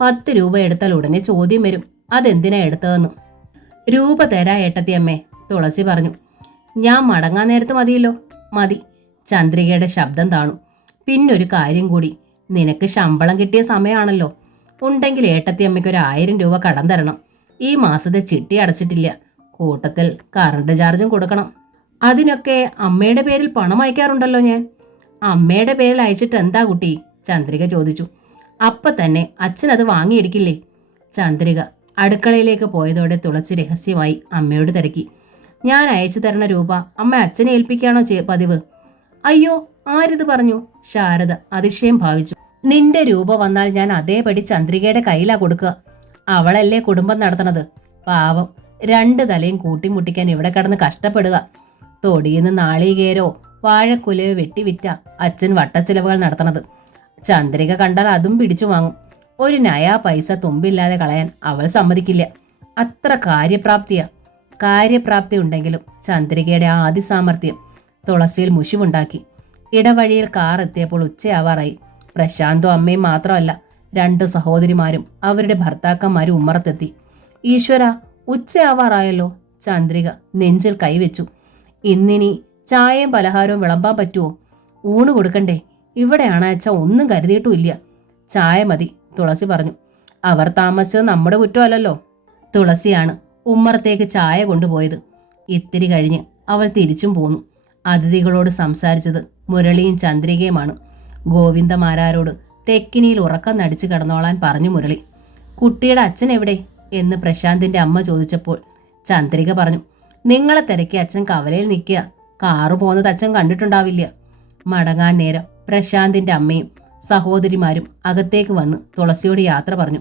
10 രൂപ എടുത്താൽ ഉടനെ ചോദ്യം വരും, അതെന്തിനാ എടുത്തതെന്ന്. രൂപ തരാ ഏട്ടത്തിയമ്മേ, തുളസി പറഞ്ഞു. ഞാൻ മടങ്ങാൻ നേരത്ത് മതിയല്ലോ. മതി. ചന്ദ്രികയുടെ ശബ്ദം താണു. പിന്നൊരു കാര്യം കൂടി, നിനക്ക് ശമ്പളം കിട്ടിയ സമയമാണല്ലോ. ഉണ്ടെങ്കിൽ ഏട്ടത്തിയമ്മയ്ക്ക് 1000 രൂപ കടം തരണം. ഈ മാസത്തെ ചിട്ടി അടച്ചിട്ടില്ല. കൂട്ടത്തിൽ കറണ്ട് ചാർജും കൊടുക്കണം. അതിനൊക്കെ അമ്മയുടെ പേരിൽ പണം അയക്കാറുണ്ടല്ലോ ഞാൻ. അമ്മയുടെ പേരിൽ അയച്ചിട്ട് എന്താ കുട്ടി? ചന്ദ്രിക ചോദിച്ചു. അപ്പൊ തന്നെ അച്ഛൻ അത് വാങ്ങിയെടുക്കില്ലേ? ചന്ദ്രിക അടുക്കളയിലേക്ക് പോയതോടെ തുളസി രഹസ്യമായി അമ്മയോട് തിരക്കി. ഞാൻ അയച്ചു തരണ രൂപ അമ്മ അച്ഛനെ ഏൽപ്പിക്കുകയാണോ പതിവ്? അയ്യോ, ആരിത് പറഞ്ഞു? ശാരദ അതിശയം ഭാവിച്ചു. നിന്റെ രൂപ വന്നാൽ ഞാൻ അതേപടി ചന്ദ്രികയുടെ കയ്യിലാ കൊടുക്കുക. അവളല്ലേ കുടുംബം നടത്തണത്. പാവം, 2 തലയും കൂട്ടിമുട്ടിക്കാൻ ഇവിടെ കിടന്ന് കഷ്ടപ്പെടുക. തൊടിയിന്ന് നാളികേരോ വാഴക്കുലയോ വെട്ടിവിറ്റ അച്ഛൻ വട്ടച്ചിലവുകൾ നടത്തണത്. ചന്ദ്രിക കണ്ടാൽ അതും പിടിച്ചു വാങ്ങും. ഒരു നയാ പൈസ തുമ്പില്ലാതെ കളയാൻ അവൾ സമ്മതിക്കില്ല. അത്ര കാര്യപ്രാപ്തി ഉണ്ടെങ്കിലും ചന്ദ്രികയുടെ ആദ്യ സാമർഥ്യം തുളസിയിൽ മുഷിവുണ്ടാക്കി. ഇടവഴിയിൽ കാർ എത്തിയപ്പോൾ ഉച്ചയാവാറായി. പ്രശാന്തും അമ്മയും മാത്രമല്ല, 2 സഹോദരിമാരും അവരുടെ ഭർത്താക്കന്മാരും ഉമ്മറത്തെത്തി. ഈശ്വര, ഉച്ചയാവാറായല്ലോ. ചന്ദ്രിക നെഞ്ചിൽ കൈവച്ചു. ഇന്നിനി ചായയും പലഹാരവും വിളമ്പാൻ പറ്റുമോ? ഊണ് കൊടുക്കണ്ടേ? ഇവിടെയാണ് അച്ഛ ഒന്നും കരുതിയിട്ടുമില്ല. ചായ മതി, തുളസി പറഞ്ഞു. അവർ താമസിച്ചത് നമ്മുടെ കുറ്റമല്ലല്ലോ. തുളസിയാണ് ഉമ്മറത്തേക്ക് ചായ കൊണ്ടുപോയത്. ഇത്തിരി കഴിഞ്ഞ് അവൾ തിരിച്ചും പോന്നു. അതിഥികളോട് സംസാരിച്ചത് മുരളിയും ചന്ദ്രികയുമാണ്. ഗോവിന്ദമാരാരോട് തെക്കിനിയിൽ ഉറക്കം നടിച്ചു കിടന്നോളാൻ പറഞ്ഞു മുരളി. കുട്ടിയുടെ അച്ഛൻ എവിടെ എന്ന് പ്രശാന്തിന്റെ അമ്മ ചോദിച്ചപ്പോൾ ചന്ദ്രിക പറഞ്ഞു, നിങ്ങളെ തിരക്കി അച്ഛൻ കവലയിൽ നിൽക്കുക. കാറ് പോകുന്നത് അച്ഛൻ കണ്ടിട്ടുണ്ടാവില്ല. മടങ്ങാൻ നേരം പ്രശാന്തിന്റെ അമ്മയും സഹോദരിമാരും അകത്തേക്ക് വന്ന് തുളസിയോട് യാത്ര പറഞ്ഞു.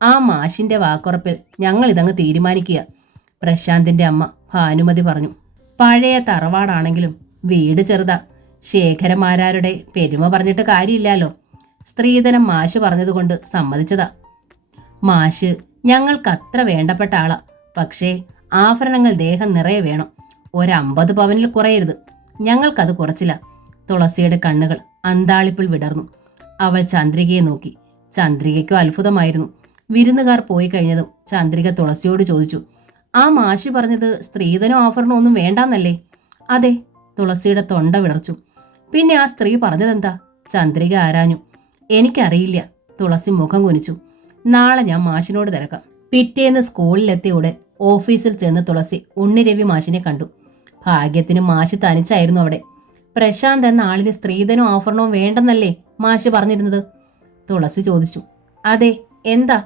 ആ മാഷിന്റെ വാക്കുറപ്പിൽ ഞങ്ങൾ ഇതങ്ങ് തീരുമാനിക്കുക, പ്രശാന്തിന്റെ അമ്മ ഭാനുമതി പറഞ്ഞു. പഴയ തറവാടാണെങ്കിലും വീട് ചെറുതാ. ശേഖരമാരാരുടെ പെരുമ പറഞ്ഞിട്ട് കാര്യമില്ലല്ലോ. സ്ത്രീധനം മാഷ് പറഞ്ഞതുകൊണ്ട് സമ്മതിച്ചതാ. മാഷ് ഞങ്ങൾക്ക് അത്ര വേണ്ടപ്പെട്ട ആളാ. പക്ഷേ ആഭരണങ്ങൾ ദേഹം നിറയെ വേണം. 50 പവനിൽ കുറയരുത്. ഞങ്ങൾക്കത് കുറച്ചില്ല. തുളസിയുടെ കണ്ണുകൾ അന്താളിപ്പിൽ വിടർന്നു. അവൾ ചന്ദ്രികയെ നോക്കി. ചന്ദ്രികയ്ക്കും അത്ഭുതമായിരുന്നു. വിരുന്നുകാർ പോയി കഴിഞ്ഞതും ചന്ദ്രിക തുളസിയോട് ചോദിച്ചു, ആ മാഷി പറഞ്ഞത് സ്ത്രീധനോ ആഭരണോ ഒന്നും വേണ്ടാന്നല്ലേ? അതെ. തുളസിയുടെ തൊണ്ട വിടർച്ചു. പിന്നെ ആ സ്ത്രീ പറഞ്ഞതെന്താ? ചന്ദ്രിക ആരാഞ്ഞു. എനിക്കറിയില്ല. തുളസി മുഖം കുനിച്ചു. നാളെ ഞാൻ മാഷിനോട് തിരക്കാം. പിറ്റേന്ന് സ്കൂളിലെത്തിയോടെ ഓഫീസിൽ ചെന്ന് തുളസി ഉണ്ണിരവി മാഷിനെ കണ്ടു. ഭാഗ്യത്തിന് മാഷ് തനിച്ചായിരുന്നു അവിടെ. പ്രശാന്ത് എന്ന ആളിന് സ്ത്രീധനവും ആഭരണവും വേണ്ടെന്നല്ലേ മാഷ് പറഞ്ഞിരുന്നത്? തുളസി ചോദിച്ചു. അതെ. എന്താ?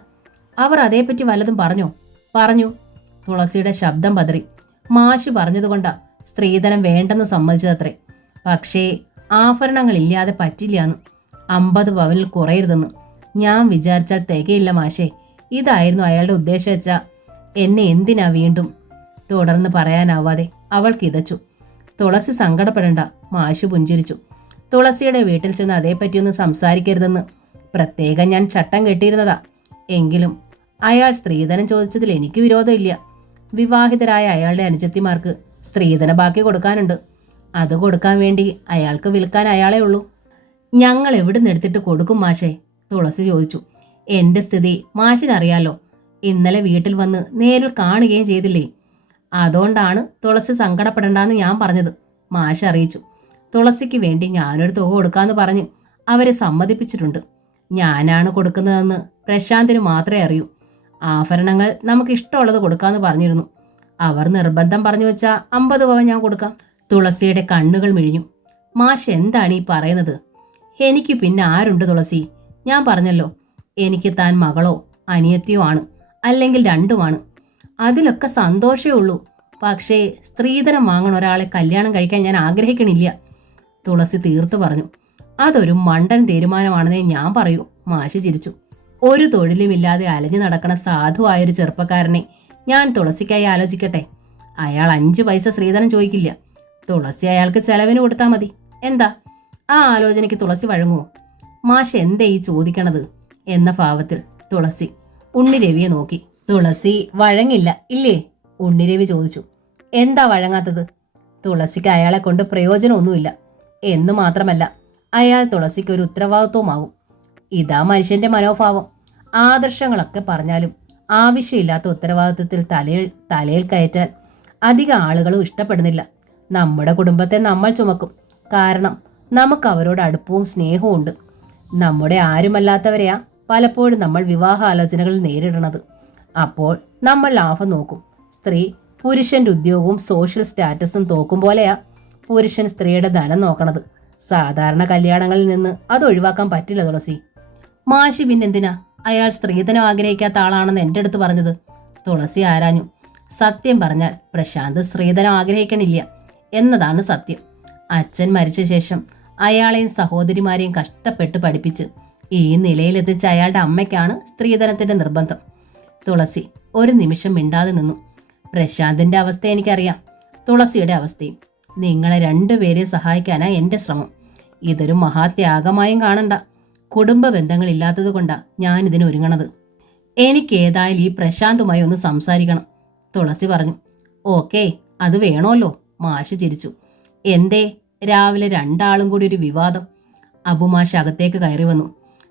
അവർ അതേപ്പറ്റി വല്ലതും പറഞ്ഞോ? പറഞ്ഞു. തുളസിയുടെ ശബ്ദം പതറി. മാഷ് പറഞ്ഞതുകൊണ്ടാ സ്ത്രീധനം വേണ്ടെന്ന് സമ്മതിച്ചതത്രേ. പക്ഷേ ആഭരണങ്ങളില്ലാതെ പറ്റില്ലാന്ന്. 50 പവനിൽ കുറയരുതെന്ന്. ഞാൻ വിചാരിച്ചാൽ തികയില്ല മാഷേ. ഇതായിരുന്നു അയാളുടെ ഉദ്ദേശം വെച്ചാ എന്നെ എന്തിനാ വീണ്ടും? തുടർന്ന് പറയാനാവാതെ അവൾ കിതച്ചു. തുളസി സങ്കടപ്പെടണ്ട, മാഷ് പുഞ്ചിരിച്ചു. തുളസിയുടെ വീട്ടിൽ ചെന്ന് അതേപ്പറ്റിയൊന്നും സംസാരിക്കരുതെന്ന് പ്രത്യേകം ഞാൻ ചട്ടം കെട്ടിയിരുന്നതാ. എങ്കിലും അയാൾ സ്ത്രീധനം ചോദിച്ചതിൽ എനിക്ക് വിരോധമില്ല. വിവാഹിതരായ അയാളുടെ അനുജത്തിമാർക്ക് സ്ത്രീധന ബാക്കി കൊടുക്കാനുണ്ട്. അത് കൊടുക്കാൻ വേണ്ടി അയാൾക്ക് വിൽക്കാൻ അയാളേ ഉള്ളൂ. ഞങ്ങൾ എവിടുന്ന് എടുത്തിട്ട് കൊടുക്കും മാഷേ? തുളസി ചോദിച്ചു. എന്റെ സ്ഥിതി മാഷിനറിയാലോ. ഇന്നലെ വീട്ടിൽ വന്ന് നേരിൽ കാണുകയും ചെയ്തില്ലേ? അതുകൊണ്ടാണ് തുളസി സങ്കടപ്പെടണ്ടെന്ന് ഞാൻ പറഞ്ഞത്, മാഷ് അറിയിച്ചു. തുളസിക്ക് വേണ്ടി ഞാനൊരു തുക കൊടുക്കാന്ന് പറഞ്ഞ് അവരെ സമ്മതിപ്പിച്ചിട്ടുണ്ട്. ഞാനാണ് കൊടുക്കുന്നതെന്ന് പ്രശാന്തിന് മാത്രമേ അറിയൂ. ആഭരണങ്ങൾ നമുക്ക് ഇഷ്ടമുള്ളത് കൊടുക്കാന്ന് പറഞ്ഞിരുന്നു. അവർ നിർബന്ധം പറഞ്ഞു വെച്ചാ 50 പവൻ ഞാൻ കൊടുക്കാം. തുളസിയുടെ കണ്ണുകൾ മിഴിഞ്ഞു. മാഷ് എന്താണ് ഈ പറയുന്നത്? എനിക്ക് പിന്നെ ആരുണ്ട് തുളസി? ഞാൻ പറഞ്ഞല്ലോ, എനിക്ക് താൻ മകളോ അനിയത്തിയോ ആണ്, അല്ലെങ്കിൽ രണ്ടുമാണ്. അതിലൊക്കെ സന്തോഷമേ ഉള്ളൂ. പക്ഷേ സ്ത്രീധനം വാങ്ങണ ഒരാളെ കല്യാണം കഴിക്കാൻ ഞാൻ ആഗ്രഹിക്കണില്ല. തുളസി തീർത്തു പറഞ്ഞു. അതൊരു മണ്ടൻ തീരുമാനമാണെന്നേ ഞാൻ പറയൂ, മാഷി ചിരിച്ചു. ഒരു തൊഴിലുമില്ലാതെ അലഞ്ഞു നടക്കണ സാധുവായൊരു ചെറുപ്പക്കാരനെ ഞാൻ തുളസിക്കായി ആലോചിക്കട്ടെ. അയാൾ 5 പൈസ സ്ത്രീധനം ചോദിക്കില്ല. തുളസി അയാൾക്ക് ചെലവിന് കൊടുത്താൽ മതി. എന്താ? ആ ആലോചനയ്ക്ക് തുളസി വഴങ്ങുമോ? മാഷ് എന്തേ ഈ ചോദിക്കണത് എന്ന ഭാവത്തിൽ തുളസി ഉണ്ണിരവിയെ നോക്കി. തുളസി വഴങ്ങില്ല ഇല്ലേ? ഉണ്ണിരവി ചോദിച്ചു. എന്താ വഴങ്ങാത്തത്? തുളസിക്ക് അയാളെ കൊണ്ട് പ്രയോജനമൊന്നുമില്ല എന്നു മാത്രമല്ല, അയാൾ തുളസിക്ക് ഒരു ഉത്തരവാദിത്വമാകും. ഇതാ മനുഷ്യന്റെ മനോഭാവം. ആദർശങ്ങളൊക്കെ പറഞ്ഞാലും ആവശ്യമില്ലാത്ത ഉത്തരവാദിത്വത്തിൽ തലയിൽ കയറ്റാൻ അധികം ആളുകളും ഇഷ്ടപ്പെടുന്നില്ല. നമ്മുടെ കുടുംബത്തെ നമ്മൾ ചുമക്കും. കാരണം നമുക്ക് അവരോട് അടുപ്പവും സ്നേഹവും ഉണ്ട്. നമ്മുടെ ആരുമല്ലാത്തവരെയാ പലപ്പോഴും നമ്മൾ വിവാഹാലോചനകളിൽ നേരിടണത്. അപ്പോൾ നമ്മൾ ലാഭം നോക്കും. സ്ത്രീ പുരുഷന്റെ ഉദ്യോഗവും സോഷ്യൽ സ്റ്റാറ്റസും തോക്കും പോലെയാ പുരുഷൻ സ്ത്രീയുടെ ധനം നോക്കണത്. സാധാരണ കല്യാണങ്ങളിൽ നിന്ന് അത് ഒഴിവാക്കാൻ പറ്റില്ല തുളസി. മാഷി പിന്നെന്തിനാ അയാൾ സ്ത്രീധനം ആഗ്രഹിക്കാത്ത ആളാണെന്ന് എൻ്റെ അടുത്ത് പറഞ്ഞത്? തുളസി ആരാഞ്ഞു. സത്യം പറഞ്ഞാൽ പ്രശാന്ത് സ്ത്രീധനം ആഗ്രഹിക്കണില്ല എന്നതാണ് സത്യം. അച്ഛൻ മരിച്ച ശേഷം അയാളെയും സഹോദരിമാരെയും കഷ്ടപ്പെട്ട് പഠിപ്പിച്ച് ഈ നിലയിലെത്തിച്ച അയാളുടെ അമ്മയ്ക്കാണ് സ്ത്രീധനത്തിന്റെ നിർബന്ധം. തുളസി ഒരു നിമിഷം മിണ്ടാതെ നിന്നു. പ്രശാന്തിന്റെ അവസ്ഥ എനിക്കറിയാം, തുളസിയുടെ അവസ്ഥയും. നിങ്ങളെ രണ്ടുപേരെയും സഹായിക്കാനാ എൻ്റെ ശ്രമം. ഇതൊരു മഹാത്യാഗമായും കാണണ്ട. കുടുംബ ബന്ധങ്ങളില്ലാത്തത് കൊണ്ടാ ഞാൻ ഇതിന് ഒരുങ്ങണത്. എനിക്ക് ഏതായാലും ഈ പ്രശാന്തുമായി ഒന്ന് സംസാരിക്കണം, തുളസി പറഞ്ഞു. ഓക്കേ, അത് വേണമല്ലോ, മാഷ് ചിരിച്ചു. എന്തേ രാവിലെ രണ്ടാളും കൂടി ഒരു വിവാദം? അബുമാഷ് അകത്തേക്ക് കയറി വന്നു.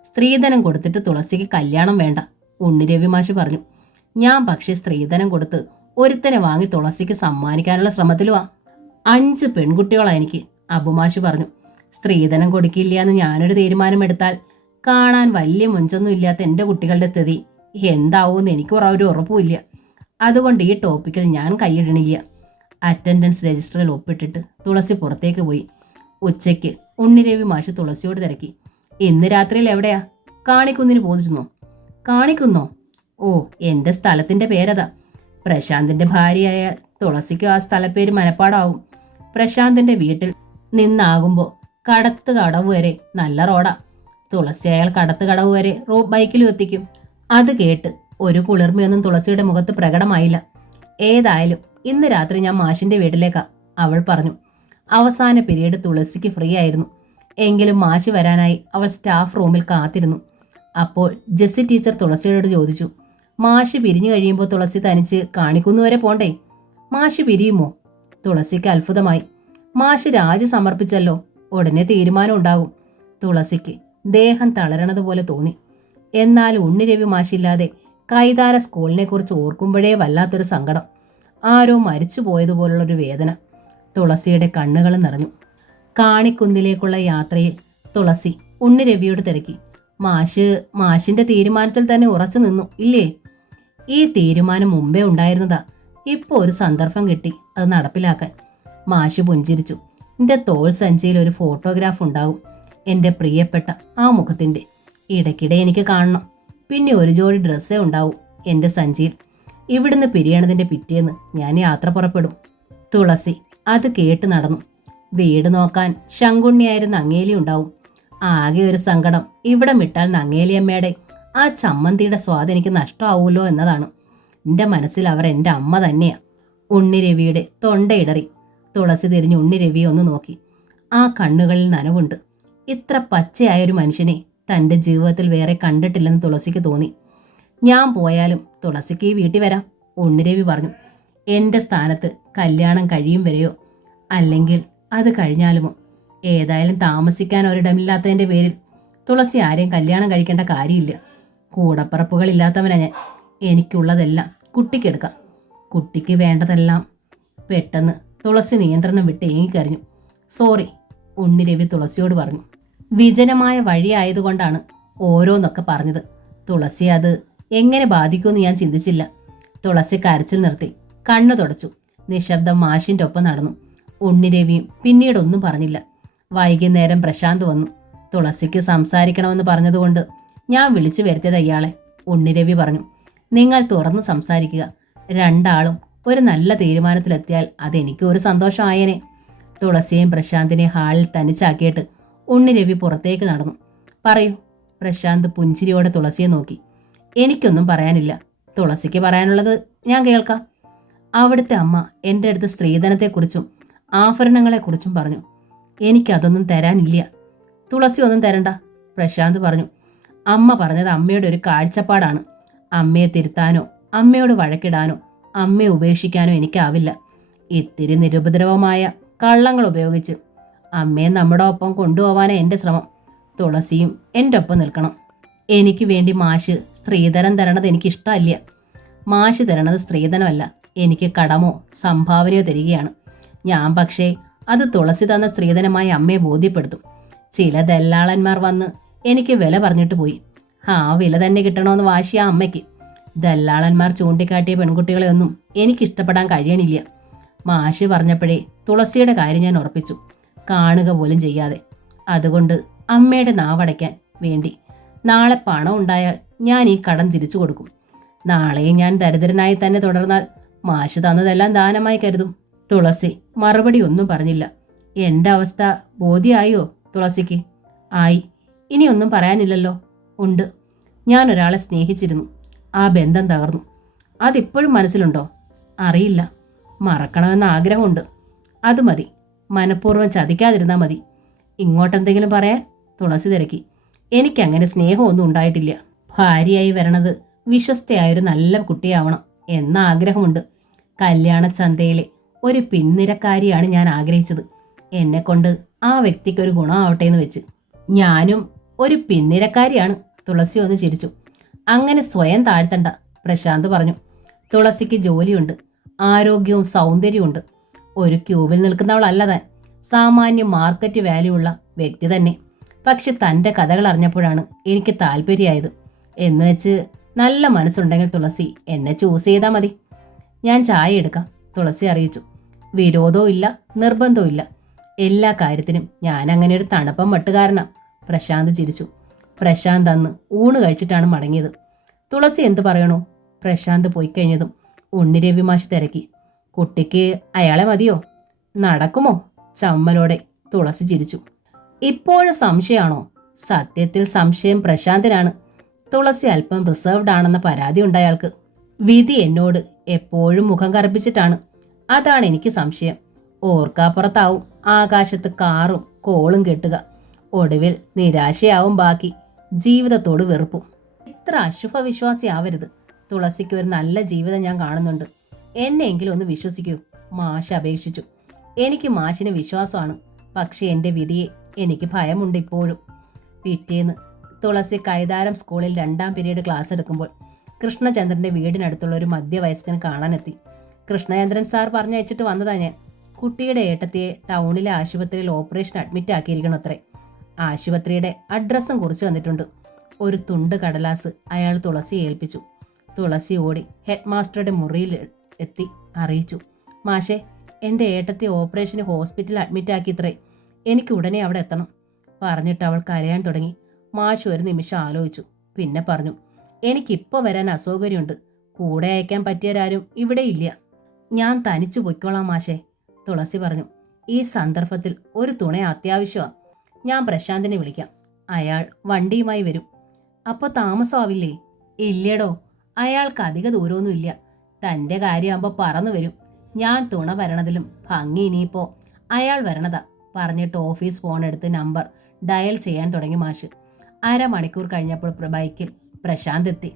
സ്ത്രീധനം കൊടുത്തിട്ട് തുളസിക്ക് കല്യാണം വേണ്ട, ഉണ്ണിരവി മാഷ് പറഞ്ഞു. ഞാൻ പക്ഷേ സ്ത്രീധനം കൊടുത്ത് ഒരുത്തനെ വാങ്ങി തുളസിക്ക് സമ്മാനിക്കാനുള്ള ശ്രമത്തിലുവാ. 5 പെൺകുട്ടികളാ എനിക്ക്, അബുമാഷ് പറഞ്ഞു. സ്ത്രീധനം കൊടുക്കില്ല എന്ന് ഞാനൊരു തീരുമാനമെടുത്താൽ കാണാൻ വലിയ മുഞ്ചൊന്നും ഇല്ലാത്ത എൻ്റെ കുട്ടികളുടെ സ്ഥിതി എന്താവൂന്ന് എനിക്ക് ഒരു ഉറപ്പുമില്ല. അതുകൊണ്ട് ഈ ടോപ്പിക്കിൽ ഞാൻ കൈയിടണില്ല. അറ്റൻഡൻസ് രജിസ്റ്ററിൽ ഒപ്പിട്ടിട്ട് തുളസി പുറത്തേക്ക് പോയി. ഉച്ചയ്ക്ക് ഉണ്ണിരവി മാഷ് തുളസിയോട് തിരക്കി. ഇന്ന് രാത്രിയിൽ എവിടെയാ? കാണിക്കുന്നിന് പോന്നിരുന്നോ? കാണിക്കുന്നോ? ഓ, എൻ്റെ സ്ഥലത്തിൻ്റെ പേരതാ. പ്രശാന്തിൻ്റെ ഭാര്യയായ തുളസിക്കും ആ സ്ഥലപ്പേര് മനപ്പാടാവും. പ്രശാന്തിന്റെ വീട്ടിൽ നിന്നാകുമ്പോൾ കടത്ത് കടവ് വരെ നല്ല റോഡാ. തുളസി അയാൾ കടത്ത് കടവ് വരെ ബൈക്കിലും എത്തിക്കും. അത് കേട്ട് ഒരു കുളിർമയൊന്നും തുളസിയുടെ മുഖത്ത് പ്രകടമായില്ല. ഏതായാലും ഇന്ന് രാത്രി ഞാൻ മാഷിന്റെ വീട്ടിലേക്കാ, അവൾ പറഞ്ഞു. അവസാന പീരീഡ് തുളസിക്ക് ഫ്രീ ആയിരുന്നു. എങ്കിലും മാഷ് വരാനായി അവൾ സ്റ്റാഫ് റൂമിൽ കാത്തിരുന്നു. അപ്പോൾ ജെസ്സി ടീച്ചർ തുളസിയോട് ചോദിച്ചു, മാഷ് പിരിഞ്ഞു കഴിയുമ്പോൾ തുളസി തനിച്ച് കാണിക്കുന്നുവരെ പോണ്ടേ? മാഷ് പിരിയുമോ? തുളസിക്ക് അത്ഭുതമായി. മാഷ് രാജി സമർപ്പിച്ചല്ലോ, ഉടനെ തീരുമാനം ഉണ്ടാകും. തുളസിക്ക് ദേഹം തളരണതുപോലെ തോന്നി. എന്നാൽ ഉണ്ണിരവി മാഷില്ലാതെ കൈതാര സ്കൂളിനെ കുറിച്ച് ഓർക്കുമ്പോഴേ വല്ലാത്തൊരു സങ്കടം. ആരോ മരിച്ചു പോയതുപോലുള്ളൊരു വേദന. തുളസിയുടെ കണ്ണുകൾ നിറഞ്ഞു. കാണിക്കുന്നിലേക്കുള്ള യാത്രയിൽ തുളസി ഉണ്ണിരവിയോട് തിരക്കി, മാഷിന്റെ തീരുമാനത്തിൽ തന്നെ ഉറച്ചു നിന്നു ഇല്ലേ? ഈ തീരുമാനം മുമ്പേ ഉണ്ടായിരുന്നതാ. ഇപ്പോൾ ഒരു സന്ദർഭം കിട്ടി അത് നടപ്പിലാക്കാൻ. മാഷ് പുഞ്ചിരിച്ചു. എൻ്റെ തോൾ സഞ്ചിയിൽ ഒരു ഫോട്ടോഗ്രാഫ് ഉണ്ടാകും, എൻ്റെ പ്രിയപ്പെട്ട ആ മുഖത്തിൻ്റെ. ഇടയ്ക്കിടെ എനിക്ക് കാണണം. പിന്നെ ഒരു ജോഡി ഡ്രസ്സേ ഉണ്ടാവും എൻ്റെ സഞ്ചിയിൽ. ഇവിടുന്ന് പിരിയണതിൻ്റെ പിറ്റേന്ന് ഞാൻ യാത്ര പുറപ്പെടും. തുളസി അത് കേട്ട് നടന്നു. വീട് നോക്കാൻ ശങ്കുണ്ണിയായിരുന്ന അങ്ങേലി ഉണ്ടാവും. ആകെ ഒരു സങ്കടം, ഇവിടെ വിട്ടാൽ നങ്ങേലിയമ്മയുടെ ആ ചമ്മന്തിയുടെ സ്വാദ് എനിക്ക് നഷ്ടമാവുമല്ലോ എന്നതാണ്. എൻ്റെ മനസ്സിൽ അവർ എൻ്റെ അമ്മ തന്നെയാ. ഉണ്ണിരവിയുടെ തൊണ്ടയിടറി. തുളസി തിരിഞ്ഞ് ഉണ്ണിരവിയെ ഒന്ന് നോക്കി. ആ കണ്ണുകളിൽ നനവുണ്ട്. ഇത്ര പച്ചയായൊരു മനുഷ്യനെ തൻ്റെ ജീവിതത്തിൽ വേറെ കണ്ടിട്ടില്ലെന്ന് തുളസിക്ക് തോന്നി. ഞാൻ പോയാലും തുളസിക്ക് ഈ വീട്ടിൽ വരാം, ഉണ്ണിരവി പറഞ്ഞു. എൻ്റെ സ്ഥാനത്ത് കല്യാണം കഴിയും വരെയോ അല്ലെങ്കിൽ അത് കഴിഞ്ഞാലുമോ? ഏതായാലും താമസിക്കാൻ ഒരിടമില്ലാത്തതിൻ്റെ പേരിൽ തുളസി ആരെയും കല്യാണം കഴിക്കേണ്ട കാര്യമില്ല. കൂടപ്പറപ്പുകളില്ലാത്തവനാ ഞാൻ. എനിക്കുള്ളതെല്ലാം കുട്ടിക്കെടുക്കാം. കുട്ടിക്ക് വേണ്ടതെല്ലാം. പെട്ടെന്ന് തുളസി നിയന്ത്രണം വിട്ട് ഏങ്ങിക്കരഞ്ഞു. സോറി, ഉണ്ണിരവി തുളസിയോട് പറഞ്ഞു. വിജനമായ വഴിയായതുകൊണ്ടാണ് ഓരോന്നൊക്കെ പറഞ്ഞത്. തുളസി അത് എങ്ങനെ ബാധിക്കുമെന്ന് ഞാൻ ചിന്തിച്ചില്ല. തുളസി കരച്ചിൽ നിർത്തി കണ്ണു തുടച്ചു. നിശബ്ദം മാഷിൻ്റെ ഒപ്പം നടന്നു. ഉണ്ണിരവിയും പിന്നീടൊന്നും പറഞ്ഞില്ല. വൈകുന്നേരം പ്രശാന്ത് വന്നു. തുളസിക്ക് സംസാരിക്കണമെന്ന് പറഞ്ഞതുകൊണ്ട് ഞാൻ വിളിച്ചു വരുത്തിയത് അയാളെ, ഉണ്ണിരവി പറഞ്ഞു. നിങ്ങൾ തുറന്ന് സംസാരിക്കുക. രണ്ടാളും ഒരു നല്ല തീരുമാനത്തിലെത്തിയാൽ അതെനിക്ക് ഒരു സന്തോഷമായേനെ. തുളസിയെയും പ്രശാന്തിനെ ഹാളിൽ തനിച്ചാക്കിയിട്ട് ഉണ്ണിരവി പുറത്തേക്ക് നടന്നു. പറയൂ, പ്രശാന്ത് പുഞ്ചിരിയോടെ തുളസിയെ നോക്കി. എനിക്കൊന്നും പറയാനില്ല. തുളസിക്ക് പറയാനുള്ളത് ഞാൻ കേൾക്കാം. അവിടുത്തെ അമ്മ എൻ്റെ അടുത്ത് സ്ത്രീധനത്തെക്കുറിച്ചും ആഭരണങ്ങളെക്കുറിച്ചും പറഞ്ഞു. എനിക്കതൊന്നും തരാനില്ല. തുളസി ഒന്നും തരണ്ട, പ്രശാന്ത് പറഞ്ഞു. അമ്മ പറഞ്ഞത് അമ്മയുടെ ഒരു കാഴ്ചപ്പാടാണ്. അമ്മയെ തിരുത്താനോ അമ്മയോട് വഴക്കിടാനോ അമ്മയെ ഉപേക്ഷിക്കാനോ എനിക്കാവില്ല. ഇത്തിരി നിരുപദ്രവമായ കള്ളങ്ങൾ ഉപയോഗിച്ച് അമ്മയെ നമ്മുടെ ഒപ്പം കൊണ്ടുപോകാനാണ് എൻ്റെ ശ്രമം. തുളസിയും എൻ്റെ ഒപ്പം നിൽക്കണം. എനിക്ക് വേണ്ടി മാഷ് സ്ത്രീധനം തരണത് എനിക്കിഷ്ടമല്ല. മാഷ് തരണത് സ്ത്രീധനമല്ല, എനിക്ക് കടമോ സംഭാവനയോ തരികയാണ്. ഞാൻ പക്ഷേ അത് തുളസി തന്ന സ്ത്രീധനമായി അമ്മയെ ബോധ്യപ്പെടുത്തും. ചില ദല്ലാളന്മാർ വന്ന് എനിക്ക് വില പറഞ്ഞിട്ട് പോയി. ആ വില തന്നെ കിട്ടണമെന്ന് വാശിയ അമ്മയ്ക്ക്. ദല്ലാളന്മാർ ചൂണ്ടിക്കാട്ടിയ പെൺകുട്ടികളെ ഒന്നും എനിക്കിഷ്ടപ്പെടാൻ കഴിയണില്ല. മാഷ് പറഞ്ഞപ്പോഴേ തുളസിയുടെ കാര്യം ഞാൻ ഉറപ്പിച്ചു, കാണുക പോലും ചെയ്യാതെ. അതുകൊണ്ട് അമ്മയുടെ നാവടയ്ക്കാൻ വേണ്ടി നാളെ പണം ഉണ്ടായാൽ ഞാൻ ഈ കടം തിരിച്ചു കൊടുക്കും. നാളെയും ഞാൻ ദരിദ്രനായി തന്നെ തുടർന്നാൽ മാഷ് തന്നതെല്ലാം ദാനമായി കരുതും. തുളസി മറുപടി ഒന്നും പറഞ്ഞില്ല. എൻ്റെ അവസ്ഥ ബോധ്യമായോ തുളസിക്ക്? ആയി. ഇനിയൊന്നും പറയാനില്ലല്ലോ? ഉണ്ട്. ഞാൻ ഒരാളെ സ്നേഹിച്ചിരുന്നു. ആ ബന്ധം തകർന്നു. അതിപ്പോഴും മനസ്സിലുണ്ടോ? അറിയില്ല. മറക്കണമെന്ന ആഗ്രഹമുണ്ട്. അത് മതി. മനഃപൂർവ്വം ചതിക്കാതിരുന്നാൽ മതി. ഇങ്ങോട്ടെന്തെങ്കിലും പറയാൻ? തുളസി തിരക്കി. എനിക്കങ്ങനെ സ്നേഹമൊന്നും ഉണ്ടായിട്ടില്ല. ഭാര്യയായി വരണത് വിശ്വസ്തയായൊരു നല്ല കുട്ടിയാവണം എന്ന ആഗ്രഹമുണ്ട്. കല്യാണ ചന്തയിലെ ഒരു പിൻനിരക്കാരിയാണ് ഞാൻ ആഗ്രഹിച്ചത്. എന്നെക്കൊണ്ട് ആ വ്യക്തിക്കൊരു ഗുണമാവട്ടെ എന്ന് വെച്ച്. ഞാനും ഒരു പിൻനിരക്കാരിയാണ്. തുളസി ഒന്ന് ചിരിച്ചു. അങ്ങനെ സ്വയം താഴ്ത്തണ്ട, പ്രശാന്ത് പറഞ്ഞു. തുളസിക്ക് ജോലിയുണ്ട്, ആരോഗ്യവും സൗന്ദര്യമുണ്ട്. ഒരു ക്യൂബിൽ നിൽക്കുന്നവളല്ല താൻ. സാമാന്യ മാർക്കറ്റ് വാല്യൂ ഉള്ള വ്യക്തി തന്നെ. പക്ഷെ തൻ്റെ കഥകൾ അറിഞ്ഞപ്പോഴാണ് എനിക്ക് താല്പര്യമായത്. എന്ന് വെച്ച് നല്ല മനസ്സുണ്ടെങ്കിൽ തുളസി എന്നെ ചൂസ് ചെയ്താൽ മതി. ഞാൻ ചായ എടുക്കാം, തുളസി അറിയിച്ചു. വിരോധവും ഇല്ല, നിർബന്ധവും ഇല്ല. എല്ലാ കാര്യത്തിനും ഞാൻ അങ്ങനെ ഒരു തണുപ്പം മട്ടുകാരനാ, പ്രശാന്ത് ചിരിച്ചു. പ്രശാന്ത് അന്ന് ഊണ് കഴിച്ചിട്ടാണ് മടങ്ങിയത്. തുളസി എന്തു പറയണോ? പ്രശാന്ത് പോയി കഴിഞ്ഞതും ഉണ്ണിരവി മാഷ് തിരക്കി. കുട്ടിക്ക് അയാളെ മതിയോ? നടക്കുമോ? ചമ്മലോടെ തുളസി ചിരിച്ചു. ഇപ്പോഴും സംശയമാണോ? സത്യത്തിൽ സംശയം പ്രശാന്തിനാണ്. തുളസി അല്പം റിസർവ്ഡ് ആണെന്ന പരാതി ഉണ്ട് അയാൾക്ക്. വിധി എന്നോട് എപ്പോഴും മുഖം കറുപ്പിച്ചിട്ടാണ്. അതാണ് എനിക്ക് സംശയം. ഓർക്കാപ്പുറത്താവും ആകാശത്ത് കാറും കോളും കെട്ടുക. ഒടുവിൽ നിരാശയാവും ബാക്കി, ജീവിതത്തോട് വെറുപ്പും. ഇത്ര അശുഭ വിശ്വാസി ആവരുത്. തുളസിക്ക് ഒരു നല്ല ജീവിതം ഞാൻ കാണുന്നുണ്ട്. എന്നെങ്കിലും ഒന്ന് വിശ്വസിക്കൂ, മാഷ് അപേക്ഷിച്ചു. എനിക്ക് മാഷിന് വിശ്വാസമാണ്. പക്ഷെ എൻ്റെ വിധിയെ എനിക്ക് ഭയമുണ്ട് ഇപ്പോഴും. പിറ്റേന്ന് തുളസി കൈതാരം സ്കൂളിൽ 2ാം പീരീഡ് ക്ലാസ് എടുക്കുമ്പോൾ കൃഷ്ണചന്ദ്രന്റെ വീടിനടുത്തുള്ള ഒരു മധ്യവയസ്കൻ കാണാനെത്തി. കൃഷ്ണചന്ദ്രൻ സാർ പറഞ്ഞയച്ചിട്ട് വന്നതാ ഞാൻ. കുട്ടിയുടെ ഏട്ടത്തിയെ ടൗണിലെ ആശുപത്രിയിൽ ഓപ്പറേഷൻ അഡ്മിറ്റ് ആക്കിയിരിക്കണത്രേ. ആശുപത്രിയുടെ അഡ്രസ്സും കുറിച്ച് തന്നിട്ടുണ്ട്. ഒരു തുണ്ട് കടലാസ് അയാൾ തുളസിയെ ഏൽപ്പിച്ചു. തുളസി ഓടി ഹെഡ് മാസ്റ്ററുടെ മുറിയിൽ എത്തി അറിയിച്ചു. മാഷെ, എൻ്റെ ഏട്ടത്തെ ഓപ്പറേഷന് ഹോസ്പിറ്റലിൽ അഡ്മിറ്റ് ആക്കിത്രേ. എനിക്ക് ഉടനെ അവിടെ എത്തണം. പറഞ്ഞിട്ട് അവൾ കരയാൻ തുടങ്ങി. മാഷ് ഒരു നിമിഷം ആലോചിച്ചു. പിന്നെ പറഞ്ഞു, എനിക്കിപ്പോൾ വരാൻ അസൗകര്യമുണ്ട്. കൂടെ അയക്കാൻ പറ്റിയവരാരും ഇവിടെ ഇല്ല. ഞാൻ തനിച്ചു പൊയ്ക്കോളാം മാഷെ, തുളസി പറഞ്ഞു. ഈ സന്ദർഭത്തിൽ ഒരു തുണ അത്യാവശ്യമാണ്. ഞാൻ പ്രശാന്തിനെ വിളിക്കാം. അയാൾ വണ്ടിയുമായി വരും. അപ്പോൾ താമസമാവില്ലേ? ഇല്ലടോ, അയാൾക്ക് അധിക ദൂരമൊന്നുമില്ല. തൻ്റെ കാര്യമാകുമ്പോൾ പറന്നു വരും. ഞാൻ തുണ വരണതിലും ഭംഗി ഇനിയിപ്പോൾ അയാൾ വരണതാ. പറഞ്ഞിട്ട് ഓഫീസ് ഫോൺ എടുത്ത് നമ്പർ ഡയൽ ചെയ്യാൻ തുടങ്ങി മാഷ്. അരമണിക്കൂർ കഴിഞ്ഞപ്പോൾ ബൈക്കിൽ പ്രശാന്ത് എത്തി.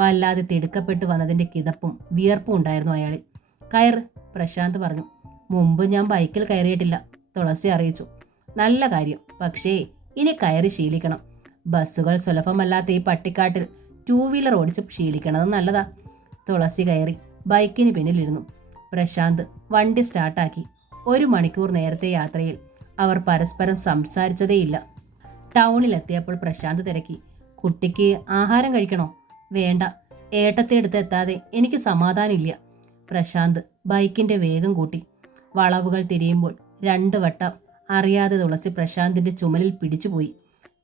വല്ലാതെ തിടുക്കപ്പെട്ടു വന്നതിൻ്റെ കിതപ്പും വിയർപ്പും ഉണ്ടായിരുന്നു അയാളിൽ. കയറ്, പ്രശാന്ത് പറഞ്ഞു. മുമ്പ് ഞാൻ ബൈക്കിൽ കയറിയിട്ടില്ല, തുളസി അറിയിച്ചു. നല്ല കാര്യം. പക്ഷേ ഇനി കയറി ശീലിക്കണം. ബസ്സുകൾ സുലഭമല്ലാത്ത ഈ പട്ടിക്കാട്ടിൽ 2 വീലർ ഓടിച്ച് ശീലിക്കണത് നല്ലതാ. തുളസി കയറി ബൈക്കിന് പിന്നിലിരുന്നു. പ്രശാന്ത് വണ്ടി സ്റ്റാർട്ടാക്കി. 1 മണിക്കൂർ നേരത്തെ യാത്രയിൽ അവർ പരസ്പരം സംസാരിച്ചതേയില്ല. ടൗണിലെത്തിയപ്പോൾ പ്രശാന്ത് തിരക്കി. കുട്ടിക്ക് ആഹാരം കഴിക്കണോ? വേണ്ട, ഏട്ടത്തിയെടുത്ത് എത്താതെ എനിക്ക് സമാധാനമില്ല. പ്രശാന്ത് ബൈക്കിന്റെ വേഗം കൂട്ടി. വളവുകൾ തിരിയുമ്പോൾ 2 വട്ടം അറിയാതെ തുളസി പ്രശാന്തിന്റെ ചുമലിൽ പിടിച്ചുപോയി.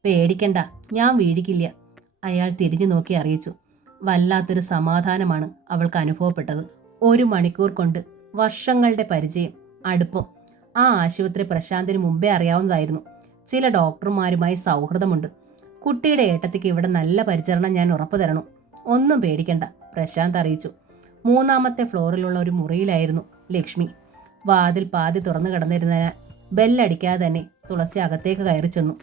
പേടിക്കണ്ട, ഞാൻ വീഴിക്കില്ല, അയാൾ തിരിഞ്ഞു നോക്കി അറിയിച്ചു. വല്ലാത്തൊരു സമാധാനമാണ് അവൾക്ക് അനുഭവപ്പെട്ടത്. 1 മണിക്കൂർ കൊണ്ട് വർഷങ്ങളുടെ പരിചയം, അടുപ്പം. ആ ആശുപത്രി പ്രശാന്തിന് മുമ്പേ അറിയാവുന്നതായിരുന്നു. ചില ഡോക്ടർമാരുമായി സൗഹൃദമുണ്ട്. കുട്ടിയുടെ ഏട്ടത്തിക്ക് ഇവിടെ നല്ല പരിചരണം ഞാൻ ഉറപ്പു തരണം. ഒന്നും പേടിക്കണ്ട, പ്രശാന്ത് അറിയിച്ചു. 3ാമത്തെ ഫ്ലോറിലുള്ള ഒരു മുറിയിലായിരുന്നു ലക്ഷ്മി. വാതിൽ പാതി തുറന്നു കിടന്നിരുന്നതിനാൽ ബെല്ലടിക്കാതെ തന്നെ തുളസി അകത്തേക്ക് കയറി ചെന്നു.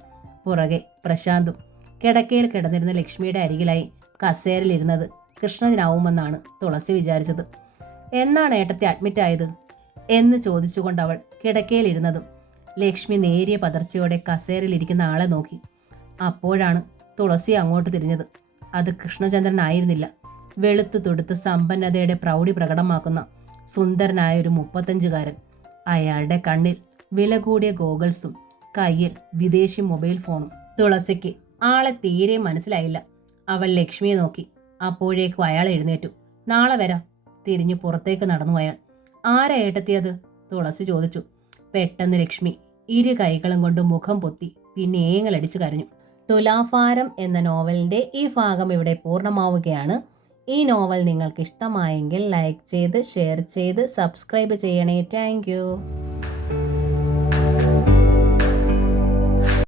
പുറകെ പ്രശാന്തും. കിടക്കയിൽ കിടന്നിരുന്ന ലക്ഷ്മിയുടെ അരികിലായി കസേരയിലിരുന്നത് കൃഷ്ണനാവുമെന്നാണ് തുളസി വിചാരിച്ചത്. എന്നാണ് ഏട്ടത്തി അഡ്മിറ്റ് ആയത് എന്ന് ചോദിച്ചുകൊണ്ട് അവൾ കിടക്കയിലിരുന്നതും ലക്ഷ്മി നേരിയ പതർച്ചയോടെ കസേരയിലിരിക്കുന്ന ആളെ നോക്കി. അപ്പോഴാണ് തുളസി അങ്ങോട്ട് തിരിഞ്ഞത്. അത് കൃഷ്ണചന്ദ്രൻ ആയിരുന്നില്ല. വെളുത്തു തൊടുത്ത് സമ്പന്നതയുടെ പ്രൗഢി പ്രകടമാക്കുന്ന സുന്ദരനായ ഒരു 35-കാരൻ. അയാളുടെ കണ്ണിൽ വില കൂടിയ ഗോഗിൾസും കയ്യിൽ വിദേശി മൊബൈൽ ഫോണും. തുളസിക്ക് ആളെ തീരെ മനസ്സിലായില്ല. അവൾ ലക്ഷ്മിയെ നോക്കി. അപ്പോഴേക്കും അയാൾ എഴുന്നേറ്റു. നാളെ വരാം. തിരിഞ്ഞു പുറത്തേക്ക് നടന്നു അയാൾ. ആരാ ഏട്ടത്തിയത്? തുളസി ചോദിച്ചു. പെട്ടെന്ന് ലക്ഷ്മി 2 കൈകളും കൊണ്ട് മുഖം പൊത്തി പിന്നെ ഏങ്ങലടിച്ച് കരഞ്ഞു. തുലാഭാരം എന്ന നോവലിന്റെ ഈ ഭാഗം ഇവിടെ പൂർണ്ണമാവുകയാണ്. ഈ നോവൽ നിങ്ങൾക്ക് ഇഷ്ടമായെങ്കിൽ ലൈക്ക് ചെയ്ത് ഷെയർ ചെയ്ത് സബ്സ്ക്രൈബ് ചെയ്യണേ. താങ്ക്